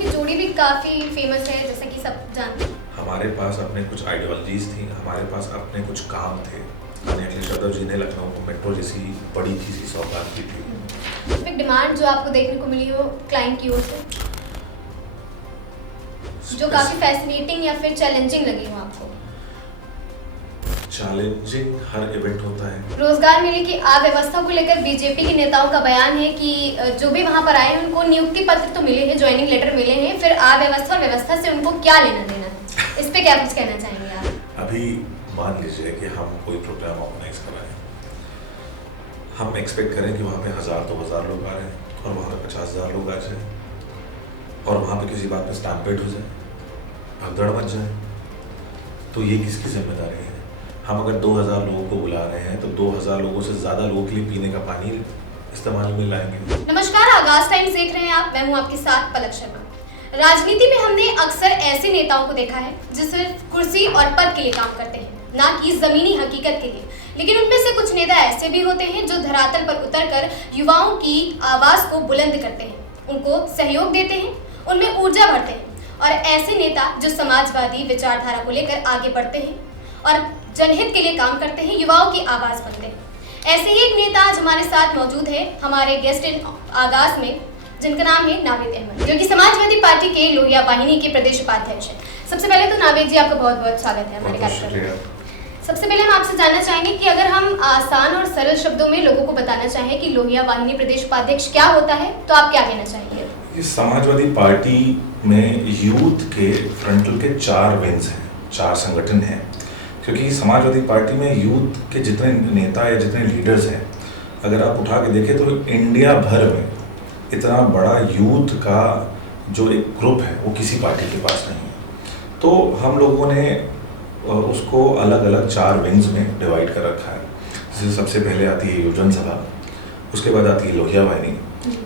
की जोड़ी भी काफी फेमस है, जैसा कि सब जानते हैं। हमारे पास अपने कुछ आइडियोलॉजीज थी, हमारे पास अपने कुछ काम थे। अखिलेश यादव जी ने लखनऊ को मेट्रो जैसी बड़ी चीज़ सौगात की थी। एक डिमांड जो आपको देखने को मिली हो क्लाइंट की ओर से, जो काफी फैसिनेटिंग या फिर चैलेंजिंग लगी हो आपको? चैलेंजिंग हर इवेंट होता है। रोजगार मेले की अव्यवस्था को लेकर बीजेपी के नेताओं का बयान है कि जो भी वहां पर आए हैं उनको नियुक्ति पत्र तो मिले हैं, ज्वाइनिंग लेटर मिले हैं, फिर अव्यवस्था और व्यवस्था से उनको क्या लेना देना है? इस पे क्या कुछ कहना चाहेंगे आप? अभी मान लीजिए कि हम कोई प्रोग्राम ऑर्गेनाइज कर रहे हैं, हम एक्सपेक्ट करें कि वहाँ पे 1000-2000 लोग आ रहे हैं और वहाँ पे 50,000 लोग आ जाए और वहाँ पे किसी बात पे स्टैम्पेड हो जाए, भगदड़ मच जाए, तो ये किसकी जिम्मेदारी है? हम अगर 2000 लोगों को बुला रहे हैं तो 2000 लोगों से ज़्यादा लोगों के लिए पीने का पानी इस्तेमाल में लाएंगे। नमस्कार, आगाज टाइम्स देख रहे हैं आप, मैं हूं आपके साथ पलक शर्मा। राजनीति में हमने अक्सर ऐसे नेताओं को देखा है जो सिर्फ कुर्सी और पद के लिए काम करते हैं, ना कि जमीनी हकीकत के लिए। लेकिन उनमें से कुछ नेता ऐसे भी होते हैं जो धरातल पर उतरकर युवाओं की आवाज को बुलंद करते हैं, उनको सहयोग देते हैं, उनमें ऊर्जा भरते हैं। और ऐसे नेता जो समाजवादी विचारधारा को लेकर आगे बढ़ते हैं और जनहित के लिए काम करते हैं, युवाओं की आवाज बनते हैं। ऐसे ही एक नेता आज हमारे साथ मौजूद है, हमारे गेस्ट इन आगाज में, जिनका नाम है नावेद अहमद, जो कि समाजवादी पार्टी के लोहिया वाहिनी के प्रदेश उपाध्यक्ष हैं। सबसे पहले तो नावेद जी, आपका बहुत बहुत स्वागत है हमारे कार्यक्रम में। सबसे पहले हम आपसे जानना चाहेंगे कि अगर हम आसान और सरल शब्दों में लोगों को बताना चाहें कि लोहिया वाहिनी प्रदेश उपाध्यक्ष क्या होता है, तो आप क्या कहना चाहेंगे? इस समाजवादी पार्टी में यूथ के फ्रंटल के 4 विंग्स हैं, 4 संगठन हैं। क्योंकि समाजवादी पार्टी में यूथ के जितने नेता या जितने लीडर्स हैं, अगर आप उठा के देखें तो इंडिया भर में इतना बड़ा यूथ का जो एक ग्रुप है वो किसी पार्टी के पास नहीं है। तो हम लोगों ने उसको अलग अलग 4 विंग्स में डिवाइड कर रखा है। जैसे सबसे पहले आती है युवजन सभा, उसके बाद आती है लोहिया वाहिनी,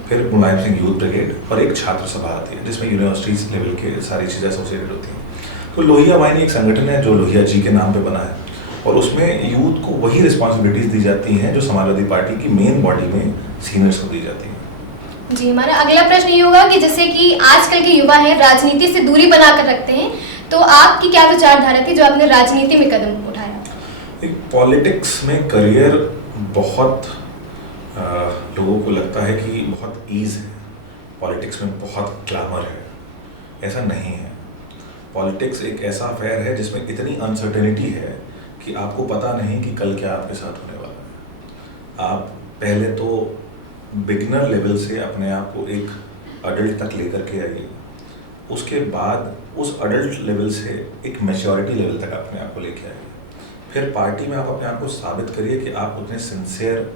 फिर मुलायम सिंह यूथ ब्रिगेड और एक छात्र सभा आती है जिसमें यूनिवर्सिटीज लेवल के सारी चीज़ें एसोसिएटेड होती हैं। तो लोहिया वाहिनी एक संगठन है जो लोहिया जी के नाम पे बना है और उसमें यूथ को वही रिस्पॉन्सिबिलिटीज दी जाती हैं जो समाजवादी पार्टी की मेन बॉडी में सीनियर्स को दी जाती हैं। जी, हमारा अगला प्रश्न ये होगा कि जैसे कि आजकल के युवा हैं राजनीति से दूरी बनाकर रखते हैं, तो आपकी क्या विचारधारा थी जो आपने राजनीति में कदम उठाया? एक पॉलिटिक्स में करियर बहुत लोगों को लगता है कि बहुत ईज है, पॉलिटिक्स में बहुत ग्लैमर है। ऐसा नहीं है। पॉलिटिक्स एक ऐसा अफेयर है जिसमें इतनी अनसर्टेनिटी है कि आपको पता नहीं कि कल क्या आपके साथ होने वाला है। आप पहले तो बिगिनर लेवल से अपने आप को एक अडल्ट तक लेकर के आइए, उसके बाद उस अडल्ट लेवल से एक मैच्योरिटी लेवल तक अपने आप को लेके आइए, फिर पार्टी में आप अपने आप को साबित करिए कि आप उतने सिंसियर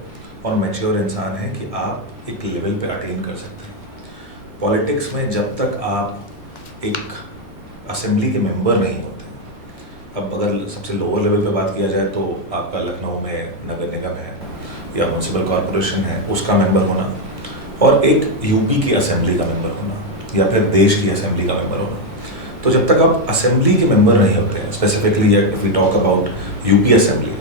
और मैच्योर इंसान हैं कि आप एक लेवल पे अटेन कर सकते हैं। पॉलिटिक्स में जब तक आप एक असेंबली के मेंबर नहीं होते, अब अगर सबसे लोअर लेवल पे बात किया जाए तो आपका लखनऊ में नगर निगम है या म्यूनसिपल कॉरपोरेशन है, उसका मेंबर होना और एक यूपी की असेंबली का मेंबर होना या फिर देश की असेंबली का मेंबर होना। तो जब तक आप असेंबली के मेंबर नहीं होते हैं, specifically if we talk about UP assembly,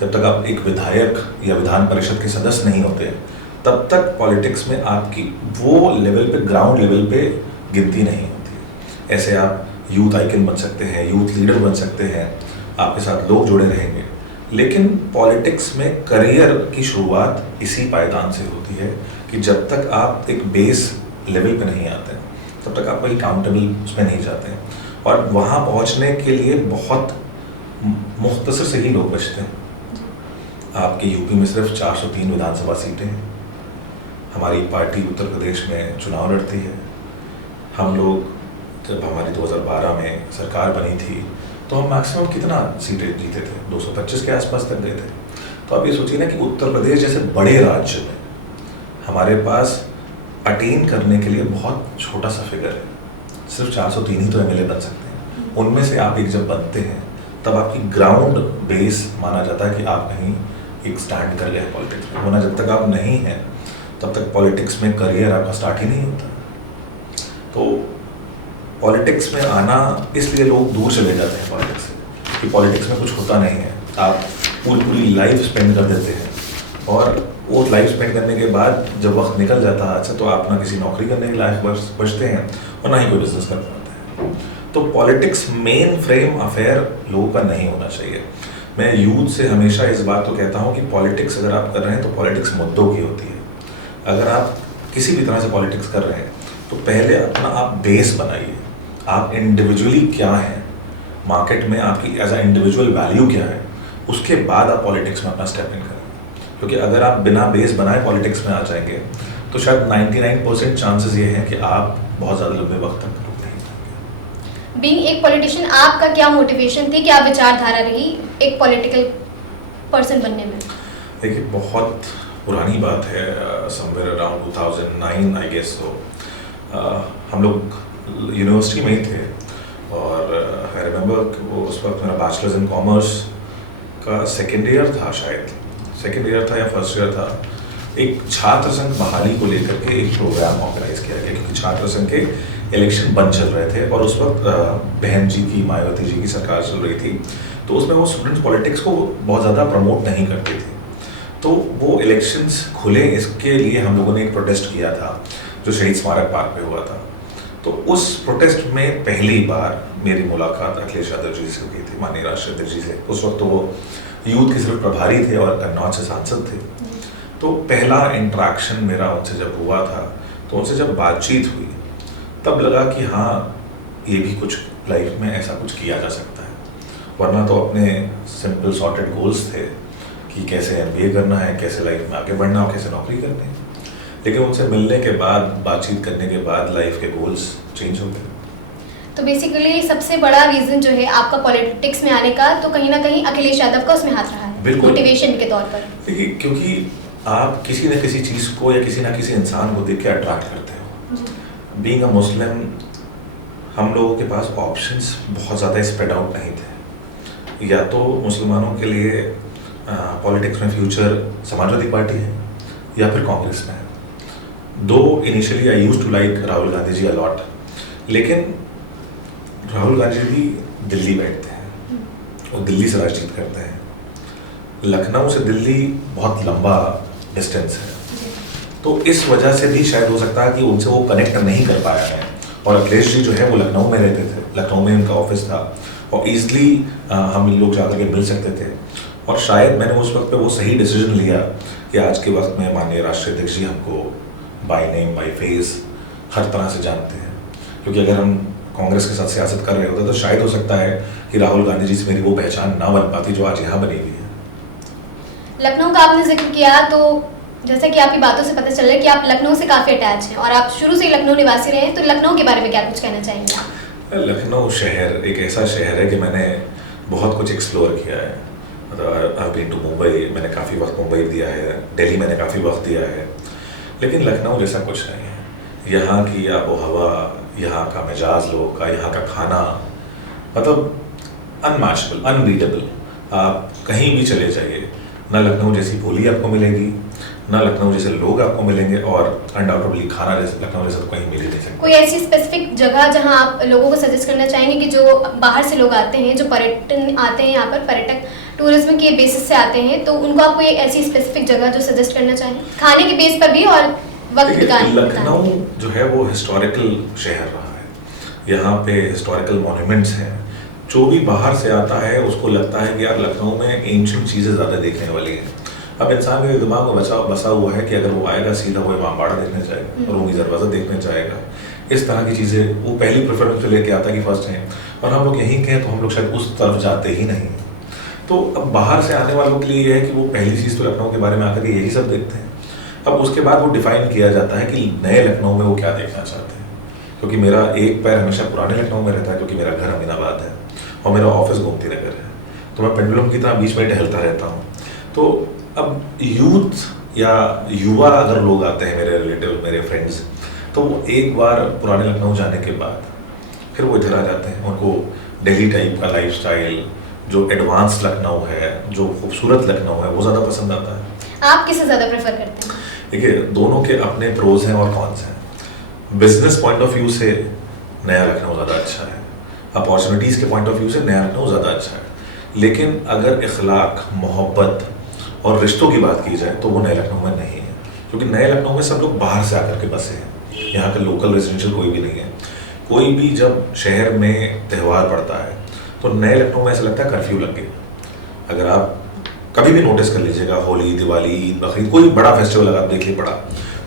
जब तक आप एक विधायक या विधान परिषद के सदस्य नहीं होते हैं, तब तक पॉलिटिक्स में आपकी वो लेवल पे, ग्राउंड लेवल पे गिनती नहीं होती है। ऐसे आप यूथ आइकन बन सकते हैं, यूथ लीडर बन सकते हैं, आपके साथ लोग जुड़े रहेंगे, लेकिन पॉलिटिक्स में करियर की शुरुआत इसी पायदान से होती है कि जब तक आप एक बेस लेवल पे नहीं आते हैं, तब तक आप कोई काउंटेबल उसमें नहीं जाते हैं। और वहाँ पहुँचने के लिए बहुत मुख्तसर से ही लोग बचते हैं। आपके यूपी में सिर्फ 403 विधानसभा सीटें हैं। हमारी पार्टी उत्तर प्रदेश में चुनाव लड़ती है। हम लोग जब हमारी 2012 में सरकार बनी थी तो हम मैक्सिमम कितना सीटें जीते थे? 225 के आसपास तक गए थे। तो आप ये सोचिए ना कि उत्तर प्रदेश जैसे बड़े राज्य में हमारे पास अटेन करने के लिए बहुत छोटा सा फिगर है, सिर्फ 403 ही तो एमएलए बन सकते हैं। उनमें से आप एक जब बनते हैं तब आपकी ग्राउंड बेस माना जाता है कि आप कहीं एक स्टैंड कर गए पॉलिटिक्स में, वरना जब तक आप नहीं हैं तब तक पॉलिटिक्स में करियर आपका स्टार्ट ही नहीं होता। तो पॉलिटिक्स में आना इसलिए लोग दूर चले जाते हैं पॉलिटिक्स से कि पॉलिटिक्स में कुछ होता नहीं है। आप पूरी लाइफ स्पेंड कर देते हैं और वो लाइफ स्पेंड करने के बाद जब वक्त निकल जाता है, अच्छा तो आप ना किसी नौकरी करने के लायक बचते हैं और ना ही कोई बिजनेस कर पाते हैं। तो पॉलिटिक्स मेन फ्रेम अफेयर लोगों का नहीं होना चाहिए। मैं यूथ से हमेशा इस बात को कहता हूँ कि पॉलिटिक्स अगर आप कर रहे हैं तो पॉलिटिक्स मुद्दों की होती है। अगर आप किसी भी तरह से पॉलिटिक्स कर रहे हैं तो पहले अपना आप बेस बनाइए, आप इंडिविजुअली क्या हैं, मार्केट में आपकी एज अ इंडिविजुअल वैल्यू क्या है, उसके बाद आप पॉलिटिक्स में अपना स्टेप इन करें। क्योंकि अगर आप बिना बेस बनाए पॉलिटिक्स में आ जाएंगे तो शायद 99% चांसेस ये हैं कि आप बहुत ज़्यादा लंबे वक्त तक रुक नहीं पाएंगे। बीइंग एक पॉलिटिशियन, आपका क्या मोटिवेशन थी, क्या विचारधारा रही एक पॉलिटिकल पर्सन बनने में? देखिए, बहुत पुरानी बात है, समवेयर अराउंड 2009 आई गेस। तो हम लोग यूनिवर्सिटी में ही थे और आई रिमेंबर वो उस वक्त मेरा बैचलर्स इन कॉमर्स का सेकेंड ईयर था, शायद सेकेंड ईयर था या फर्स्ट ईयर था। एक छात्र संघ बहाली को लेकर के एक प्रोग्राम ऑर्गेनाइज किया गया क्योंकि छात्र संघ के इलेक्शन बंद चल रहे थे और उस वक्त बहन जी की, मायावती जी की सरकार चल रही थी। तो उसमें वो स्टूडेंट्स पॉलिटिक्स को बहुत ज़्यादा प्रमोट नहीं करते थे। तो वो इलेक्शंस खुले, इसके लिए हम लोगों ने एक प्रोटेस्ट किया था जो शहीद स्मारक पार्क में हुआ था। तो उस प्रोटेस्ट में पहली बार मेरी मुलाकात अखिलेश यादव जी से हुई थी, माननीय राष्ट्रीय अध्यक्ष जी से। उस वक्त तो वो यूथ के सिर्फ प्रभारी थे और कन्नौज से सांसद थे। तो पहला इंटरेक्शन मेरा उनसे जब हुआ था, तो उनसे जब बातचीत हुई तब लगा कि हाँ, ये भी कुछ लाइफ में ऐसा कुछ किया जा सकता है। वरना तो अपने सिंपल सॉर्टेड गोल्स थे कि कैसे MBA करना है, कैसे लाइफ में आगे बढ़ना है, कैसे नौकरी करनी है। लेकिन उनसे मिलने के बाद, बातचीत करने के बाद लाइफ के गोल्स चेंज हो गए। तो बेसिकली सबसे बड़ा रीजन जो है आपका पॉलिटिक्स में आने का, तो कहीं ना कहीं अखिलेश यादव का उसमें हाथ रहा है, बिल्कुल, मोटिवेशन के तौर पर। देखिए, क्योंकि आप किसी न किसी चीज़ को या किसी ना किसी इंसान को देख के अट्रैक्ट करते हो। बीइंग अ मुस्लिम, हम लोगों के पास ऑप्शंस बहुत ज़्यादा स्प्रेड आउट नहीं थे। या तो मुसलमानों के लिए पॉलिटिक्स में फ्यूचर समाजवादी पार्टी है या फिर कांग्रेस में है। दो initially I used to like Rahul Gandhi ji a lot, लेकिन राहुल गांधी भी दिल्ली बैठते हैं और दिल्ली से राजनीति करते हैं। लखनऊ से दिल्ली बहुत लंबा डिस्टेंस है, तो इस वजह से भी शायद हो सकता है कि उनसे वो कनेक्ट नहीं कर पाया है। और अखिलेश जी जो है वो लखनऊ में रहते थे, लखनऊ में उनका ऑफिस था और ईजिली हम लोग जाकर के मिल सकते थे। और शायद मैंने उस वक्त पे वो सही डिसीजन लिया कि आज के वक्त में माननीय राष्ट्रीय अध्यक्ष जी हमको by name by face her तरह से जानते हैं। क्योंकि अगर हम कांग्रेस के साथ सियासत कर रहे होते तो शायद हो सकता है कि राहुल गांधी जी से मेरी वो पहचान ना बन पाती जो आज यहाँ बनी हुई है। लखनऊ का आपने जिक्र किया, तो जैसा कि आपकी बातों से पता चल रहा है कि आप लखनऊ से काफ़ी अटैच हैं और आप शुरू से ही लखनऊ निवासी रहे हैं, तो लखनऊ के बारे में क्या कुछ कहना चाहेंगे आप? लखनऊ शहर एक ऐसा शहर है कि मैंने बहुत कुछ एक्सप्लोर किया है। मतलब आई बीन टू मुंबई, मैंने काफ़ी वक्त मुंबई दिया है, दिल्ली मैंने काफ़ी वक्त दिया है, लेकिन लखनऊ जैसा कुछ नहीं है। यहाँ की आबो हवा, यहाँ का मिजाज लोगों का, यहाँ का खाना, मतलब अनमैचेबल, अनबीटेबल। आप कहीं भी चले जाइए, ना लखनऊ जैसी बोली आपको मिलेगी, ना लखनऊ जैसे लोग आपको मिलेंगे और अनडाउटेबली खाना जैसे लखनऊ जैसा कहीं मिल ही नहीं सकता। कोई ऐसी स्पेसिफिक जगह जहां आप लोगों को सजेस्ट करना चाहेंगे कि जो बाहर से लोग आते हैं, जो पर्यटन आते हैं, यहाँ पर पर्यटक टूरिज्म के बेसिस से आते हैं, तो उनको आप कोई ऐसी स्पेसिफिक जगह जो सजेस्ट करना चाहें, खाने के बेस पर भी और वक्त लखनऊ जो है वो हिस्टोरिकल शहर रहा है। यहाँ पे हिस्टोरिकल मॉन्यूमेंट्स हैं। जो भी बाहर से आता है उसको लगता है कि यार लखनऊ में एंशिएंट चीज़ें ज़्यादा देखने वाली हैं। अब इंसान के दिमाग में बसा हुआ है कि अगर वो आएगा सीधा वो इमामबाड़ा देखने जाएगा, रूमी दरवाज़ा देखने जाएगा, इस तरह की चीज़ें वो पहली प्रेफरेंस पे लेके आता है कि फर्स्ट है। और हम लोग यहीं के हैं तो हम लोग शायद उस तरफ जाते ही नहीं। तो अब बाहर से आने वालों के लिए ये है कि वो पहली चीज़ तो लखनऊ के बारे में आकर के यही सब देखते हैं। अब उसके बाद वो डिफाइन किया जाता है कि नए लखनऊ में वो क्या देखना चाहते हैं। क्योंकि मेरा एक पैर हमेशा पुराने लखनऊ में रहता है, क्योंकि मेरा घर अमीनाबाद है और मेरा ऑफिस गोमती नगर है, तो मैं पेंडुलम की तरह बीच में टहलता रहता हूँ। तो अब यूथ या युवा अगर लोग आते हैं, मेरे रिलेटिव, मेरे फ्रेंड्स, तो वो एक बार पुराने लखनऊ जाने के बाद फिर वो इधर आ जाते हैं। उनको दिल्ली टाइप का लाइफस्टाइल, जो एडवांस लखनऊ है, जो खूबसूरत लखनऊ है, वो ज़्यादा पसंद आता है। आप किसे ज़्यादा प्रेफर करते हैं? देखिए, दोनों के अपने प्रोज हैं और कॉन्स हैं। बिजनेस पॉइंट ऑफ व्यू से नया लखनऊ ज़्यादा अच्छा है, अपॉर्चुनिटीज़ के पॉइंट ऑफ व्यू से नया लखनऊ ज़्यादा अच्छा है। लेकिन अगर इखलाक, मोहब्बत और रिश्तों की बात की जाए तो वो नए लखनऊ में नहीं है, क्योंकि नए लखनऊ में सब लोग बाहर से आकर के बसे हैं, यहाँ का लोकल रेजिडेंशियल कोई भी नहीं है। कोई भी जब शहर में त्यौहार पड़ता है तो नए लखनऊ में ऐसा लगता है कर्फ्यू लग गया। अगर आप कभी भी नोटिस कर लीजिएगा, होली, दिवाली, ईद, बकरीद, कोई बड़ा फेस्टिवल अगर आप देखिए पड़ा,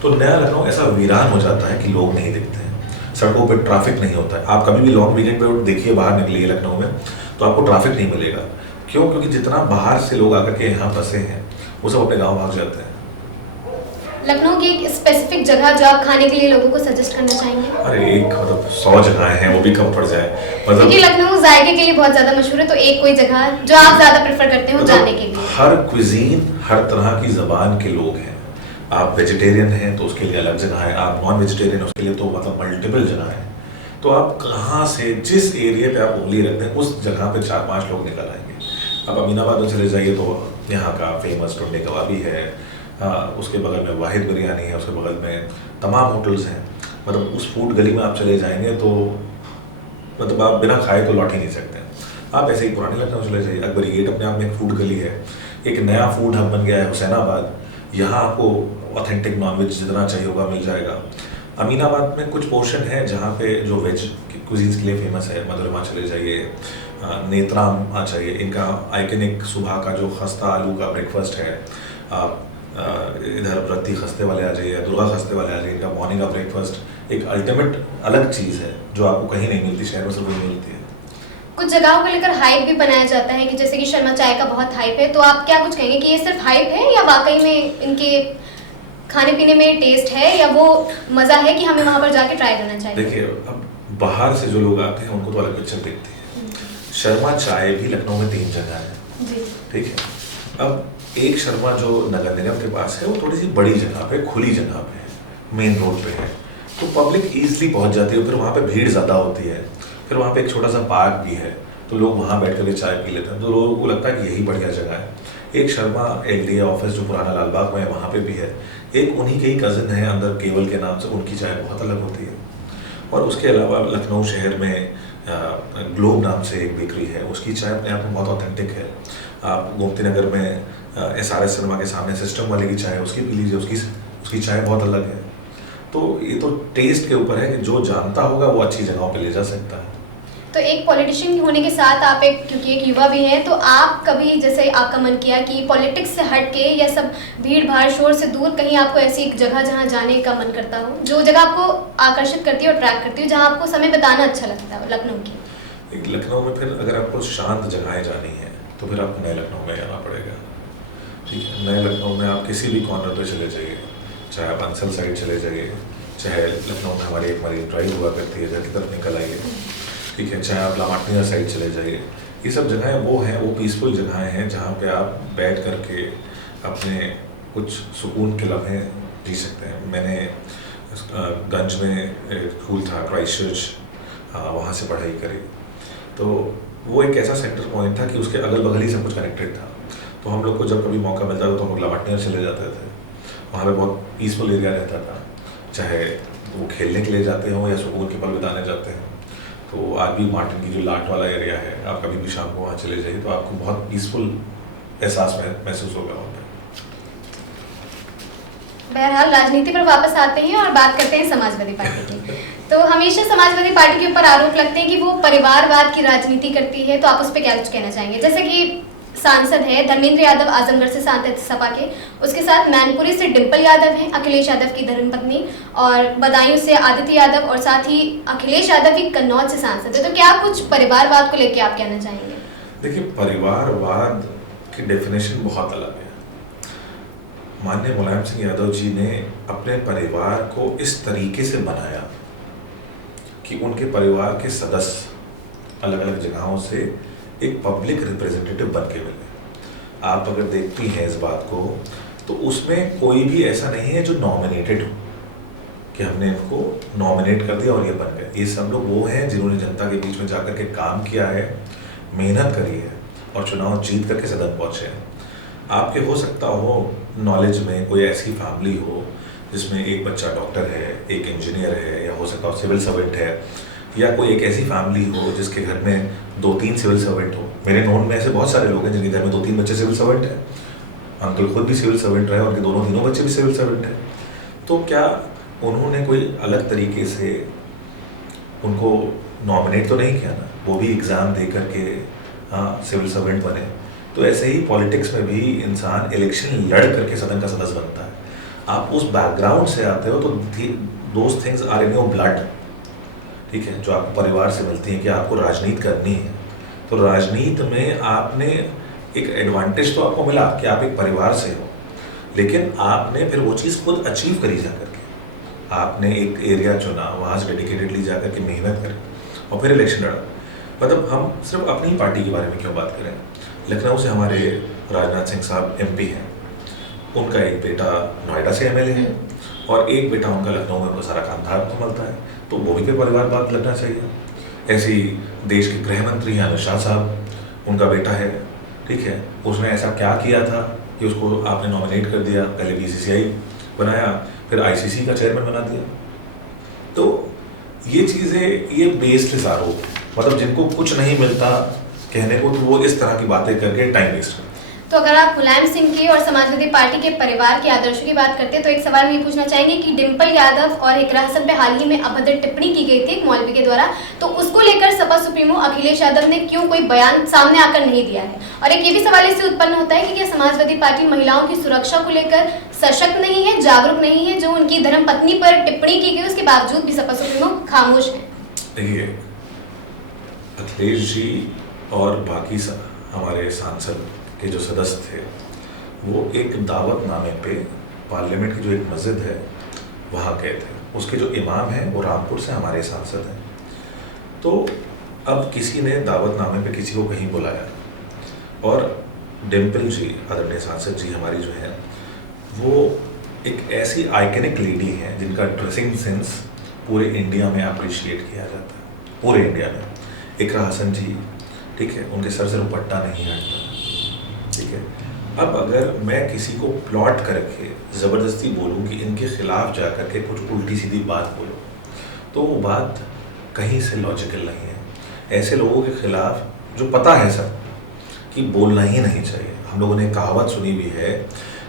तो नया लखनऊ ऐसा वीरान हो जाता है कि लोग नहीं दिखते हैं, सड़कों पे ट्रैफिक नहीं होता है। आप कभी भी लॉन्ग वीकेंड पे देखिए, बाहर निकलिए लखनऊ में तो आपको ट्रैफिक नहीं मिलेगा। क्यों? क्योंकि जितना बाहर से लोग आकर के यहाँ फंसे हैं वो सब अपने गाँव भाग जाते हैं। लखनऊ की एक स्पेसिफिक जगह जो आप खाने के लिए लोगों को सजेस्ट करना चाहेंगे? अरे एक मतलब 100 जगहें हैं, वो भी कम पड़ जाए। मतलब क्योंकि लखनऊ जायके के लिए बहुत ज्यादा मशहूर है, तो एक कोई जगह जो आप ज्यादा प्रेफर करते हो मतलब जाने के लिए? हर क्विजीन, हर तरह की जबान के लोग हैं। आप वेजिटेरियन हैं तो उसके लिए अलग जगह है, आप नॉन वेजिटेरियन उसके लिए तो मतलब मल्टीपल जगह है। तो आप कहाँ से, जिस एरिया पे आप उंगली रखते हैं उस जगह पे 4-5 लोग निकल आएंगे। अब अमीनाबाद में चले जाइए तो यहाँ का फेमस टुंडे कबाबी है, उसके बगल में वाहिद बिरयानी है, उसके बगल में तमाम होटल्स हैं। मतलब उस फूड गली में आप चले जाएंगे तो मतलब आप बिना खाए तो लौट ही नहीं सकते। आप ऐसे ही पुराने लखनऊ चले जाइए, अकबरी गेट अपने आप में एक फूड गली है। एक नया फूड हब बन गया है हुसैनाबाद, यहाँ आपको ऑथेंटिक नॉनवेज जितना चाहिए होगा मिल जाएगा। अमीनाबाद में कुछ पोर्शन है जहाँ पे जो वेज कुजीन्स के लिए फेमस है, मधुरमा चले जाइए, नेत्राम आ जाइए, इनका आइकनिक सुबह का जो खस्ता आलू का ब्रेकफास्ट है। आप इधर व्रती खस्ते वाले आ जाइए, दुर्गा खस्ते वाले आ जाइए, इनका मॉर्निंग का ब्रेकफास्ट एक अल्टीमेट अलग चीज़ है जो आपको कहीं नहीं मिलती, शहर में सिर्फ वही मिलती है। कुछ जगहों को लेकर हाइप भी बनाया जाता है कि जैसे कि शर्मा चाय का बहुत हाइप है, तो आप क्या कुछ कहेंगे कि ये सिर्फ हाइप है या वाकई में इनके खाने पीने में टेस्ट है या वो मज़ा है कि हमें वहाँ पर जाके ट्राई करना चाहिए? देखिए, अब बाहर से जो लोग आते हैं उनको तो अलग पिक्चर दिखती है। शर्मा चाय भी लखनऊ में 3 जगह है, जी, ठीक है। अब एक शर्मा जो नगर निगम के पास है वो थोड़ी सी बड़ी जगह पे, खुली जगह पे है, मेन रोड पे है, तो पब्लिक ईजिली पहुंच जाती है। फिर वहाँ पे भीड़ ज़्यादा होती है, फिर वहाँ पे एक छोटा सा पार्क भी है, तो लोग वहाँ बैठ कर के चाय पी लेते हैं, तो लोगों को लगता है कि यही बढ़िया जगह है। एक शर्मा एलडीए ऑफिस जो पुराना लाल बाग में है वहाँ पे भी है। एक उन्हीं के ही कज़न है अंदर केवल के नाम से, उनकी चाय बहुत अलग होती है। और उसके अलावा लखनऊ शहर में ग्लोब नाम से एक बेकरी है, उसकी चाय अपने आप में बहुत ऑथेंटिक है। आप गोमती नगर में SRS सिनेमा के सामने सिस्टम वाले की चाय उसकी पी लीजिए, उसकी चाय बहुत अलग है। तो ये तो टेस्ट के ऊपर है कि जो जानता होगा वो अच्छी जगहों पे ले जा सकता है। तो एक पॉलिटिशियन होने के साथ आप क्योंकि एक युवा भी हैं, तो आप कभी जैसे आपका मन किया कि पॉलिटिक्स से हट के या सब भीड़ भाड़ शोर से दूर कहीं आपको ऐसी एक जगह जहाँ जाने का मन करता हो, जो जगह आपको आकर्षित करती है और अट्रैक्ट करती है, जहाँ आपको समय बिताना अच्छा लगता है लखनऊ की? लखनऊ में फिर अगर आपको शांत जगहें जानी है तो फिर आपको नए लखनऊ में जाना पड़ेगा, ठीक है। नए लखनऊ में आप किसी भी कॉर्नर पे चले जाइए, चाहे आप अंसल साइड चले जाइए, चाहे लखनऊ में हमारी एक मरीन ड्राइव हुआ करती है, इधर की तरफ निकल आइए, ठीक है, चाहे आप लामाटनिया साइड चले जाइए। ये सब जगहें वो पीसफुल जगहें हैं जहाँ पे आप बैठ करके अपने कुछ सुकून के लम्हे जी सकते हैं। मैंने गंज में स्कूल था, क्राइस्ट चर्च, वहाँ से पढ़ाई करी, तो वो एक ऐसा सेंटर पॉइंट था कि उसके अगल बगल ही सब कुछ कनेक्टेड था। तो हम लोग को जब कभी मौका मिलता था तो हम लोग लामाटनिया चले जाते थे, वहाँ पे बहुत पीसफुल एरिया रहता था, चाहे वो खेलने के लिए जाते हों या सुकून के पल बिताने जाते हैं। तो आज भी मार्टिन की जो लाट वाला एरिया है, आप कभी भी शाम को वहाँ चले जाइए तो आपको बहुत पीसफुल एहसास महसूस होगा वहाँ पे। बहरहाल राजनीति पर वापस आते हैं और बात करते हैं समाजवादी पार्टी की। तो हमेशा समाजवादी पार्टी के ऊपर आरोप लगते हैं कि वो परिवारवाद की राजनीति करती है, तो आप उस पर क्या कुछ कहना चाहेंगे? जैसे कि सांसद है धर्मेंद्र यादव आजमगढ़ से सांसद सपा के, उसके साथ मैनपुरी से डिम्पल यादव हैं, अखिलेश यादव की धर्मपत्नी, और बदायूं से आदित्य यादव, और साथ ही अखिलेश यादव भी कन्नौज से सांसद है। तो क्या कुछ परिवारवाद को लेकर आप कहना चाहेंगे? देखिए, परिवारवाद की डेफिनेशन बहुत अलग है। माननीय मुलायम सिंह यादव जी ने अपने परिवार को इस तरीके से बनाया कि उनके परिवार के सदस्य अलग अलग जगहों से एक पब्लिक रिप्रेजेंटेटिव बन के मिले। आप अगर देखती हैं इस बात को तो उसमें कोई भी ऐसा नहीं है जो नॉमिनेटेड हो कि हमने इनको नॉमिनेट कर दिया और ये बन गए। ये सब लोग वो हैं जिन्होंने जनता के बीच में जाकर के काम किया है, मेहनत करी है और चुनाव जीत करके सदन पहुंचे हैं। आपके हो सकता हो नॉलेज में कोई ऐसी फैमिली हो जिसमें एक बच्चा डॉक्टर है, एक इंजीनियर है, या हो सकता हो सिविल सर्वेंट है, या कोई एक ऐसी फैमिली हो जिसके घर में 2-3 सिविल सर्वेंट हो। मेरे नोन में ऐसे बहुत सारे लोग हैं जिनके घर में 2-3 बच्चे सिविल सर्वेंट हैं। अंकल खुद भी सिविल सर्वेंट रहे, उनके तीनों बच्चे भी सिविल सर्वेंट हैं। तो क्या उन्होंने कोई अलग तरीके से उनको नॉमिनेट तो नहीं किया ना, वो भी एग्ज़ाम दे करके सिविल सर्वेंट बने। तो ऐसे ही पॉलिटिक्स में भी इंसान इलेक्शन लड़ करके सदन का सदस्य बनता है। आप उस बैकग्राउंड से आते हो तो those things are in your blood, ठीक है, जो आपको परिवार से मिलती हैं कि आपको राजनीति करनी है। तो राजनीति में आपने एक एडवांटेज तो आपको मिला कि आप एक परिवार से हो, लेकिन आपने फिर वो चीज़ खुद अचीव करी जा करके। आपने एक एरिया चुना, वहाँ से डेडिकेटेडली जा करके मेहनत करी और फिर इलेक्शन लड़ा। मतलब हम सिर्फ अपनी पार्टी के बारे में क्यों बात करें, लखनऊ से हमारे राजनाथ सिंह साहब MP हैं, उनका एक बेटा नोएडा से MLA है और एक बेटा उनका लखनऊ में सारा कामधार संभालता है, तो वो भी फिर परिवार बात लगना चाहिए। ऐसे ही देश के गृह मंत्री हैं अमित शाह साहब, उनका बेटा है, ठीक है, उसने ऐसा क्या किया था कि उसको आपने नॉमिनेट कर दिया, पहले BCCI बनाया, फिर ICC का चेयरमैन बना दिया। तो ये चीज़ें, ये बेस्ड आरोप, मतलब जिनको कुछ नहीं मिलता कहने को, तो वो इस तरह की बातें करके टाइम वेस्ट करते। तो अगर आप मुलायम सिंह की और समाजवादी पार्टी के परिवार के आदर्शों की बात करते हैं तो एक सवाल मैं ये पूछना चाहेंगे कि डिम्पल यादव और इकरा हसन पे हाल ही में अभद्र टिप्पणी की गई थी एक मौलवी के द्वारा, तो उसको लेकर सपा सुप्रीमो अखिलेश यादव ने क्यों कोई बयान सामने आकर नहीं दिया है? और एक ये भी सवाल इससे उत्पन्न होता है कि क्या समाजवादी पार्टी महिलाओं की सुरक्षा को लेकर सशक्त नहीं है, जागरूक नहीं है? जो उनकी धर्मपत्नी पर टिप्पणी की गई उसके बावजूद भी सपा सुप्रीमो खामोश है। देखिए, अखिलेश जी और बाकी हमारे सांसद के जो सदस्य थे, वो एक दावतनामे पे पार्लियामेंट की जो एक मस्जिद है वहाँ गए थे। उसके जो इमाम हैं वो रामपुर से हमारे सांसद हैं। तो अब किसी ने दावतनामे पे किसी को कहीं बुलाया और डिम्पल जी, आदरणीय सांसद जी हमारी जो है, वो एक ऐसी आइकनिक लेडी हैं जिनका ड्रेसिंग सेंस पूरे इंडिया में अप्रिशिएट किया जाता है, पूरे इंडिया में। इकरा हसन जी, ठीक है, उनके सर से दुपट्टा नहीं हटता, ठीक है। अब अगर मैं किसी को प्लॉट करके ज़बरदस्ती बोलूँ कि इनके खिलाफ जा कर के कुछ उल्टी सीधी बात बोलो, तो वो बात कहीं से लॉजिकल नहीं है। ऐसे लोगों के खिलाफ जो पता है सब कि बोलना ही नहीं चाहिए। हम लोगों ने कहावत सुनी भी है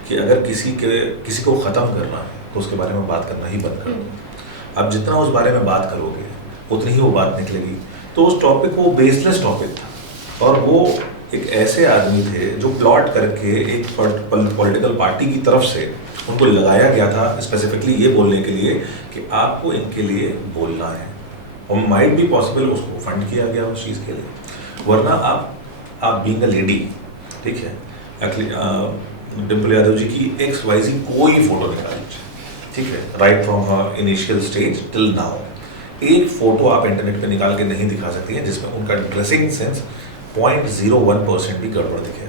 कि अगर किसी को ख़त्म करना है तो उसके बारे में बात करना ही बंद कर दो। अब जितना उस बारे में बात करोगे उतनी ही वो बात निकलेगी। तो उस टॉपिक वो बेसलेस टॉपिक था और वो एक ऐसे आदमी थे जो प्लॉट करके एक पॉलिटिकल पार्टी की तरफ से उनको लगाया गया था स्पेसिफिकली ये बोलने के लिए कि आपको इनके लिए बोलना है, और माइट बी पॉसिबल उसको फंड किया गया उस चीज़ के लिए। वरना आप बीइंग अ लेडी, ठीक है, डिम्पल यादव जी की XYZ कोई फोटो निकाल लीजिए, ठीक है, right from initial stage till now, एक फोटो आप इंटरनेट पे निकाल के नहीं दिखा सकती हैं जिसमें उनका ड्रेसिंग सेंस 0.01% भी गड़बड़ दिखे।